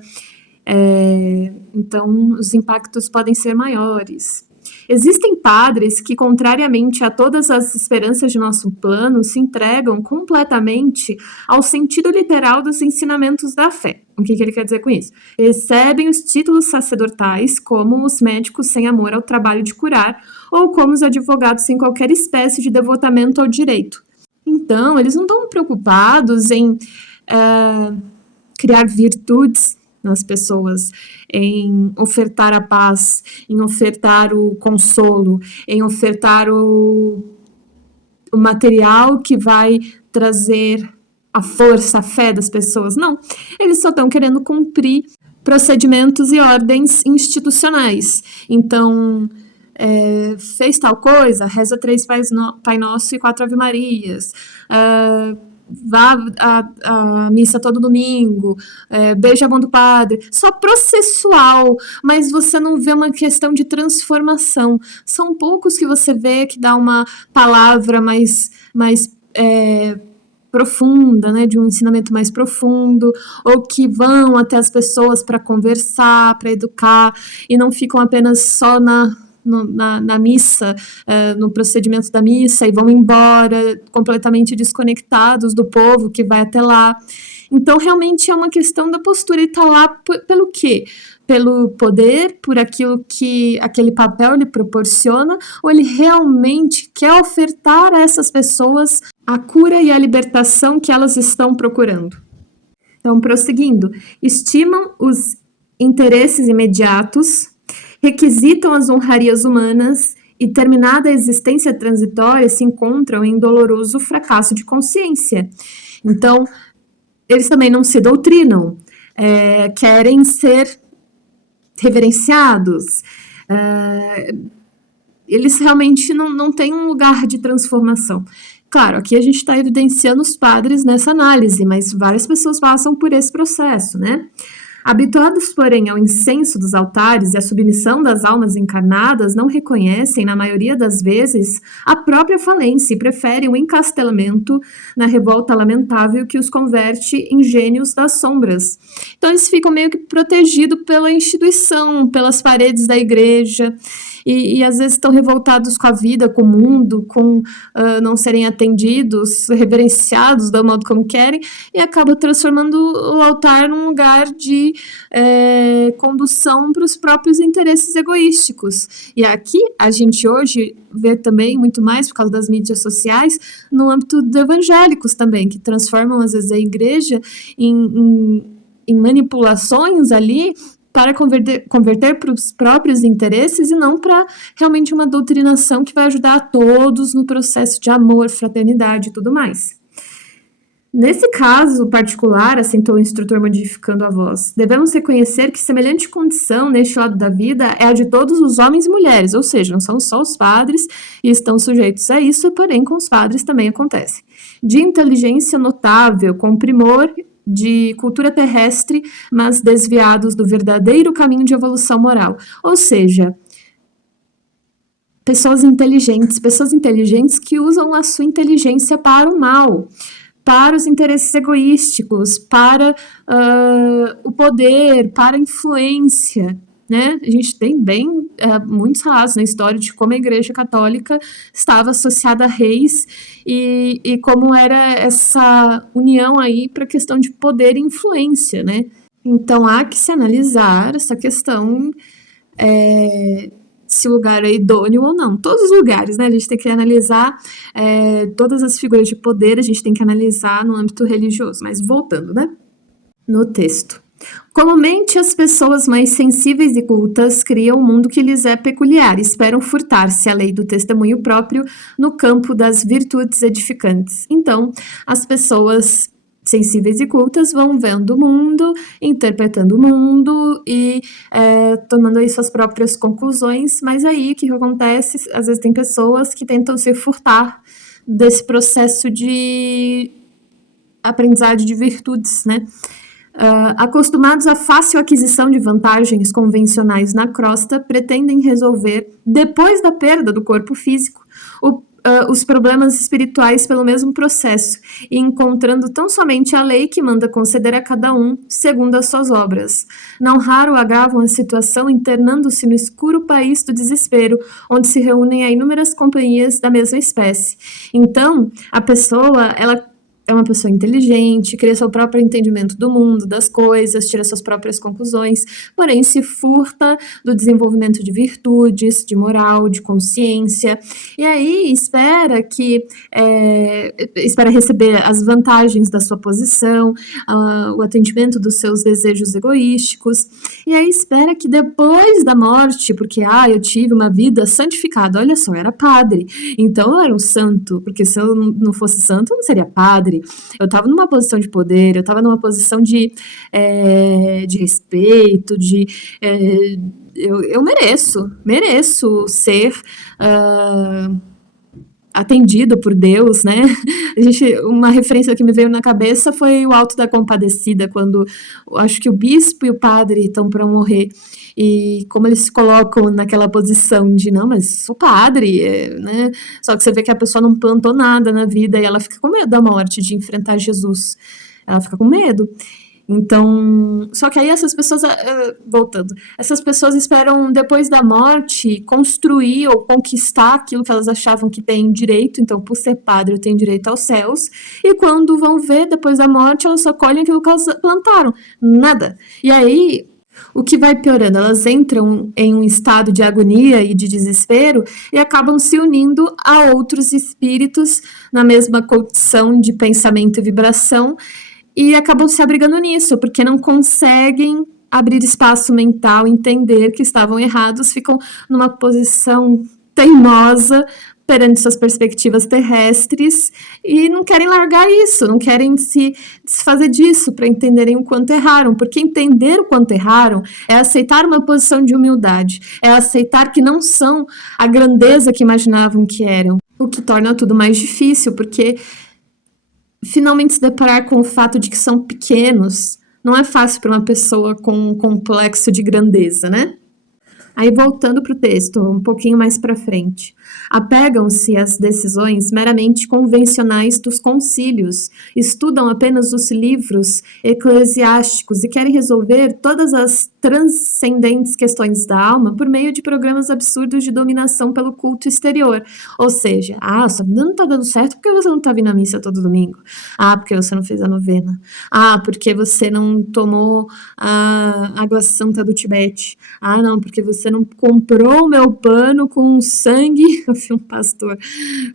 Então, os impactos podem ser maiores. Existem padres que, contrariamente a todas as esperanças de nosso plano, se entregam completamente ao sentido literal dos ensinamentos da fé. O que ele quer dizer com isso? Recebem os títulos sacerdotais como os médicos sem amor ao trabalho de curar ou como os advogados sem qualquer espécie de devotamento ao direito. Então, eles não estão preocupados em criar virtudes nas pessoas, em ofertar a paz, em ofertar o consolo, em ofertar o material que vai trazer a força, a fé das pessoas. Não, eles só estão querendo cumprir procedimentos e ordens institucionais. Então, fez tal coisa, reza 3 Pai Nosso e 4 Ave Marias, vá à missa todo domingo, beija a mão do padre, só processual, mas você não vê uma questão de transformação. São poucos que você vê que dá uma palavra mais profunda, né, de um ensinamento mais profundo, ou que vão até as pessoas para conversar, para educar, e não ficam apenas só na missa, no procedimento da missa, e vão embora completamente desconectados do povo que vai até lá. Então, realmente é uma questão da postura, e tá lá pelo quê? Pelo poder, por aquilo que aquele papel lhe proporciona, ou ele realmente quer ofertar a essas pessoas a cura e a libertação que elas estão procurando? Então, prosseguindo, estimam os interesses imediatos, requisitam as honrarias humanas e, terminada a existência transitória, se encontram em doloroso fracasso de consciência. Então, eles também não se doutrinam, querem ser reverenciados, eles realmente não têm um lugar de transformação. Claro, aqui a gente está evidenciando os padres nessa análise, mas várias pessoas passam por esse processo, né? Habituados, porém, ao incenso dos altares e à submissão das almas encarnadas, não reconhecem, na maioria das vezes, a própria falência e preferem o encastelamento na revolta lamentável que os converte em gênios das sombras. Então, eles ficam meio que protegidos pela instituição, pelas paredes da igreja, e às vezes estão revoltados com a vida, com o mundo, com não serem atendidos, reverenciados do modo como querem, e acabam transformando o altar num lugar de condução para os próprios interesses egoísticos. E aqui a gente hoje vê também muito mais, por causa das mídias sociais, no âmbito de evangélicos também, que transformam às vezes a igreja em manipulações ali, para converter para os próprios interesses e não para realmente uma doutrinação que vai ajudar a todos no processo de amor, fraternidade e tudo mais. Nesse caso particular, assentou o instrutor modificando a voz, devemos reconhecer que semelhante condição neste lado da vida é a de todos os homens e mulheres, ou seja, não são só os padres e estão sujeitos a isso, porém com os padres também acontece. De inteligência notável, com primor de cultura terrestre, mas desviados do verdadeiro caminho de evolução moral. Ou seja, pessoas inteligentes que usam a sua inteligência para o mal, para os interesses egoísticos, para o poder, para a influência, né? A gente tem muitos relatos na história de como a Igreja Católica estava associada a reis e como era essa união aí para a questão de poder e influência, né? Então, há que se analisar essa questão, se o lugar é idôneo ou não. Todos os lugares, né? A gente tem que analisar todas as figuras de poder, a gente tem que analisar no âmbito religioso. Mas voltando, né? No texto. Comumente, as pessoas mais sensíveis e cultas criam um mundo que lhes é peculiar e esperam furtar-se à lei do testemunho próprio no campo das virtudes edificantes. Então, as pessoas sensíveis e cultas vão vendo o mundo, interpretando o mundo e tomando aí suas próprias conclusões, mas aí o que acontece? Às vezes tem pessoas que tentam se furtar desse processo de aprendizagem de virtudes, né? Acostumados à fácil aquisição de vantagens convencionais na crosta, pretendem resolver, depois da perda do corpo físico, os problemas espirituais pelo mesmo processo, e encontrando tão somente a lei que manda conceder a cada um, segundo as suas obras. Não raro agravam a situação internando-se no escuro país do desespero, onde se reúnem a inúmeras companhias da mesma espécie. Então, a pessoa, ela é uma pessoa inteligente, cria seu próprio entendimento do mundo, das coisas, tira suas próprias conclusões, porém se furta do desenvolvimento de virtudes, de moral, de consciência, e aí espera receber as vantagens da sua posição, o atendimento dos seus desejos egoísticos, e aí espera que depois da morte, porque eu tive uma vida santificada, olha só, eu era padre, então eu era um santo, porque se eu não fosse santo, eu não seria padre. Eu estava numa posição de poder, eu estava numa posição de respeito, eu mereço ser atendido por Deus, né? Uma referência que me veio na cabeça foi o Alto da Compadecida, quando acho que o bispo e o padre estão para morrer, e como eles se colocam naquela posição de, não, mas sou padre, né? Só que você vê que a pessoa não plantou nada na vida e ela fica com medo da morte, de enfrentar Jesus. Ela fica com medo. Então, só que aí essas pessoas, voltando, essas pessoas esperam depois da morte construir ou conquistar aquilo que elas achavam que tem direito. Então, por ser padre, eu tenho direito aos céus, e quando vão ver depois da morte, elas só colhem aquilo que elas plantaram, nada. E aí, o que vai piorando? Elas entram em um estado de agonia e de desespero e acabam se unindo a outros espíritos na mesma condição de pensamento e vibração, e acabam se abrigando nisso, porque não conseguem abrir espaço mental, entender que estavam errados, ficam numa posição teimosa perante suas perspectivas terrestres e não querem largar isso, não querem se desfazer disso para entenderem o quanto erraram, porque entender o quanto erraram é aceitar uma posição de humildade, é aceitar que não são a grandeza que imaginavam que eram, o que torna tudo mais difícil, porque finalmente se deparar com o fato de que são pequenos não é fácil para uma pessoa com um complexo de grandeza, né? Aí, voltando para o texto, um pouquinho mais para frente. Apegam-se às decisões meramente convencionais dos concílios, estudam apenas os livros eclesiásticos e querem resolver todas as transcendentes questões da alma por meio de programas absurdos de dominação pelo culto exterior. Ou seja, sua vida não está dando certo porque você não está vindo à missa todo domingo. Porque você não fez a novena. Porque você não tomou a água santa do Tibete. Não, porque você não comprou o meu pano com o sangue, eu vi um pastor,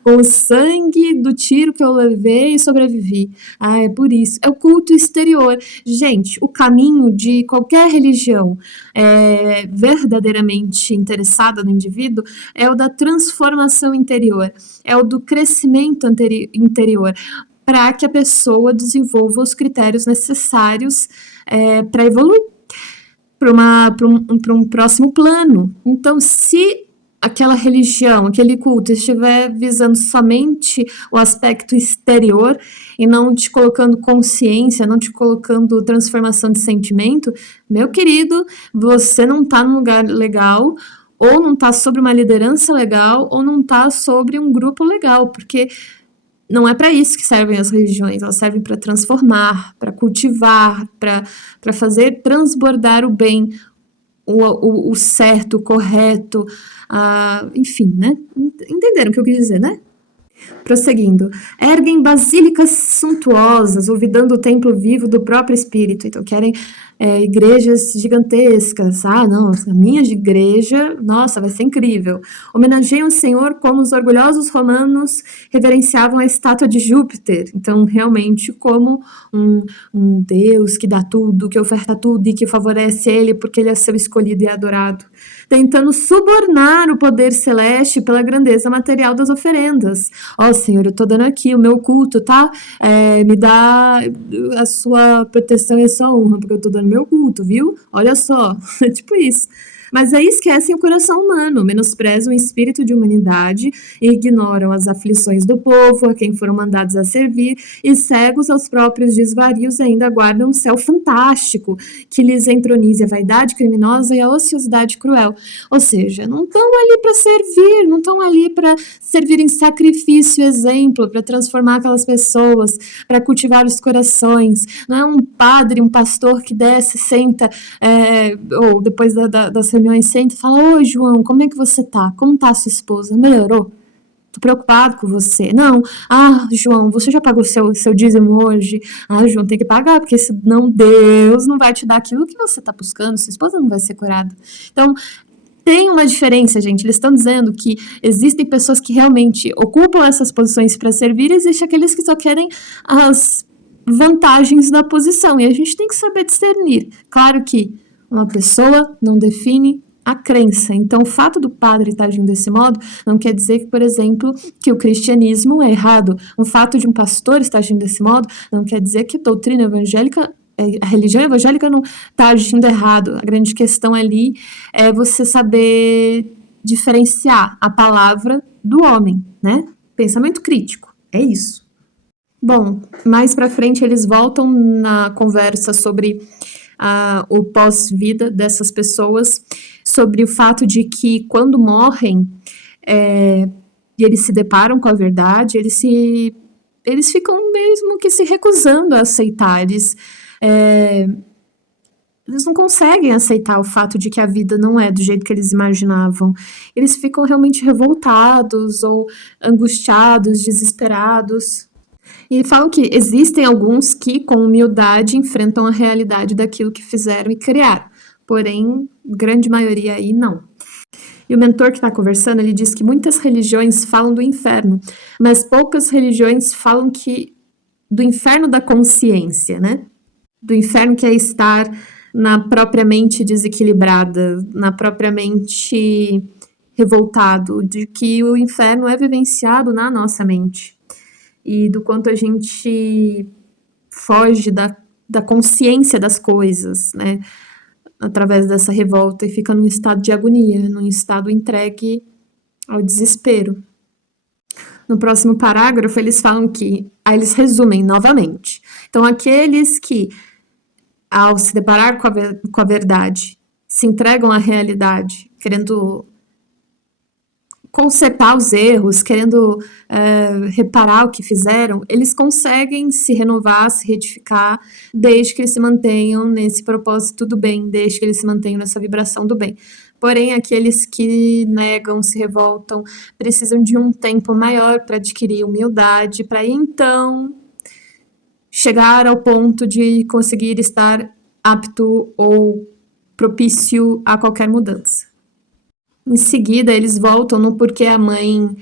com o sangue do tiro que eu levei e sobrevivi. É por isso. É o culto exterior. Gente, o caminho de qualquer religião verdadeiramente interessada no indivíduo é o da transformação interior, é o do crescimento interior, para que a pessoa desenvolva os critérios necessários para evoluir para um próximo plano. Então, se aquela religião, aquele culto estiver visando somente o aspecto exterior e não te colocando consciência, não te colocando transformação de sentimento, meu querido, você não está num lugar legal, ou não está sobre uma liderança legal, ou não está sobre um grupo legal, porque não é para isso que servem as religiões, elas servem para transformar, para cultivar, para fazer transbordar o bem, o certo, o correto, enfim, né? Entenderam o que eu quis dizer, né? Prosseguindo, erguem basílicas suntuosas, olvidando o templo vivo do próprio espírito. Então, querem igrejas gigantescas. Não, a minha igreja, nossa, vai ser incrível. Homenageiam o Senhor como os orgulhosos romanos reverenciavam a estátua de Júpiter. Então, realmente, como um Deus que dá tudo, que oferta tudo e que favorece ele porque ele é seu escolhido e adorado, tentando subornar o poder celeste pela grandeza material das oferendas. Senhor, eu tô dando aqui o meu culto, tá? Me dá a sua proteção e a sua honra, porque eu tô dando meu culto, viu? Olha só, é tipo isso. Mas aí esquecem o coração humano, menosprezam o espírito de humanidade e ignoram as aflições do povo, a quem foram mandados a servir, e cegos aos próprios desvarios ainda guardam um céu fantástico, que lhes entronize a vaidade criminosa e a ociosidade cruel. Ou seja, não estão ali para servir, não estão ali para servir em sacrifício, exemplo, para transformar aquelas pessoas, para cultivar os corações. Não é um padre, um pastor que desce, senta, ou depois das reuniões senta e fala: "Oi, João, como é que você tá? Como tá a sua esposa? Melhorou? Tô preocupado com você." Não. João, você já pagou seu dízimo hoje? João, tem que pagar, porque senão Deus não vai te dar aquilo que você tá buscando, sua esposa não vai ser curada. Então, tem uma diferença, gente. Eles estão dizendo que existem pessoas que realmente ocupam essas posições para servir, e existe aqueles que só querem as vantagens da posição, e a gente tem que saber discernir. Claro que uma pessoa não define a crença. Então, o fato do padre estar agindo desse modo não quer dizer que, por exemplo, que o cristianismo é errado. O fato de um pastor estar agindo desse modo não quer dizer que a doutrina evangélica, a religião evangélica não está agindo errado. A grande questão ali é você saber diferenciar a palavra do homem, né? Pensamento crítico, é isso. Bom, mais para frente eles voltam na conversa sobre o pós-vida dessas pessoas, sobre o fato de que quando morrem e eles se deparam com a verdade, eles ficam mesmo que se recusando a aceitar, eles não conseguem aceitar o fato de que a vida não é do jeito que eles imaginavam. Eles ficam realmente revoltados ou angustiados, desesperados. E falam que existem alguns que, com humildade, enfrentam a realidade daquilo que fizeram e criaram. Porém, grande maioria aí não. E o mentor que está conversando, ele diz que muitas religiões falam do inferno, mas poucas religiões falam do inferno da consciência, né? Do inferno que é estar na própria mente desequilibrada, na própria mente revoltado, de que o inferno é vivenciado na nossa mente. E do quanto a gente foge da consciência das coisas, né? Através dessa revolta e fica num estado de agonia, num estado entregue ao desespero. No próximo parágrafo, eles falam que... Aí eles resumem novamente. Então, aqueles que, ao se deparar com a verdade, se entregam à realidade, querendo consertar os erros, querendo reparar o que fizeram, eles conseguem se renovar, se retificar, desde que eles se mantenham nesse propósito do bem, desde que eles se mantenham nessa vibração do bem. Porém, aqueles que negam, se revoltam, precisam de um tempo maior para adquirir humildade, para então chegar ao ponto de conseguir estar apto ou propício a qualquer mudança. Em seguida, eles voltam no porquê a mãe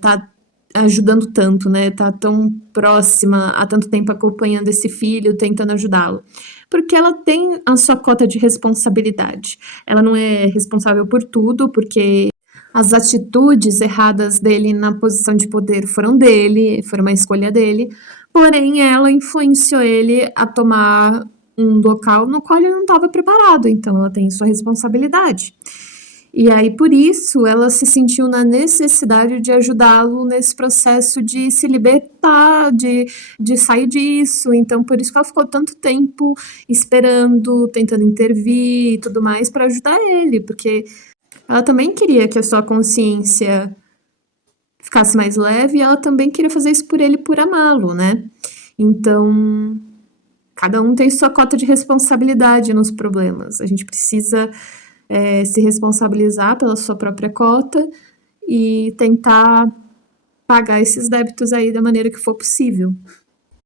tá ajudando tanto, né? Tá tão próxima, há tanto tempo acompanhando esse filho, tentando ajudá-lo. Porque ela tem a sua cota de responsabilidade. Ela não é responsável por tudo, porque as atitudes erradas dele na posição de poder foram dele, foram uma escolha dele. Porém, ela influenciou ele a tomar um local no qual ele não estava preparado, então ela tem sua responsabilidade. E aí, por isso, ela se sentiu na necessidade de ajudá-lo nesse processo de se libertar, de sair disso. Então, por isso que ela ficou tanto tempo esperando, tentando intervir e tudo mais para ajudar ele, porque ela também queria que a sua consciência ficasse mais leve e ela também queria fazer isso por ele, por amá-lo, né? Então, cada um tem sua cota de responsabilidade nos problemas. A gente precisa se responsabilizar pela sua própria cota e tentar pagar esses débitos aí da maneira que for possível.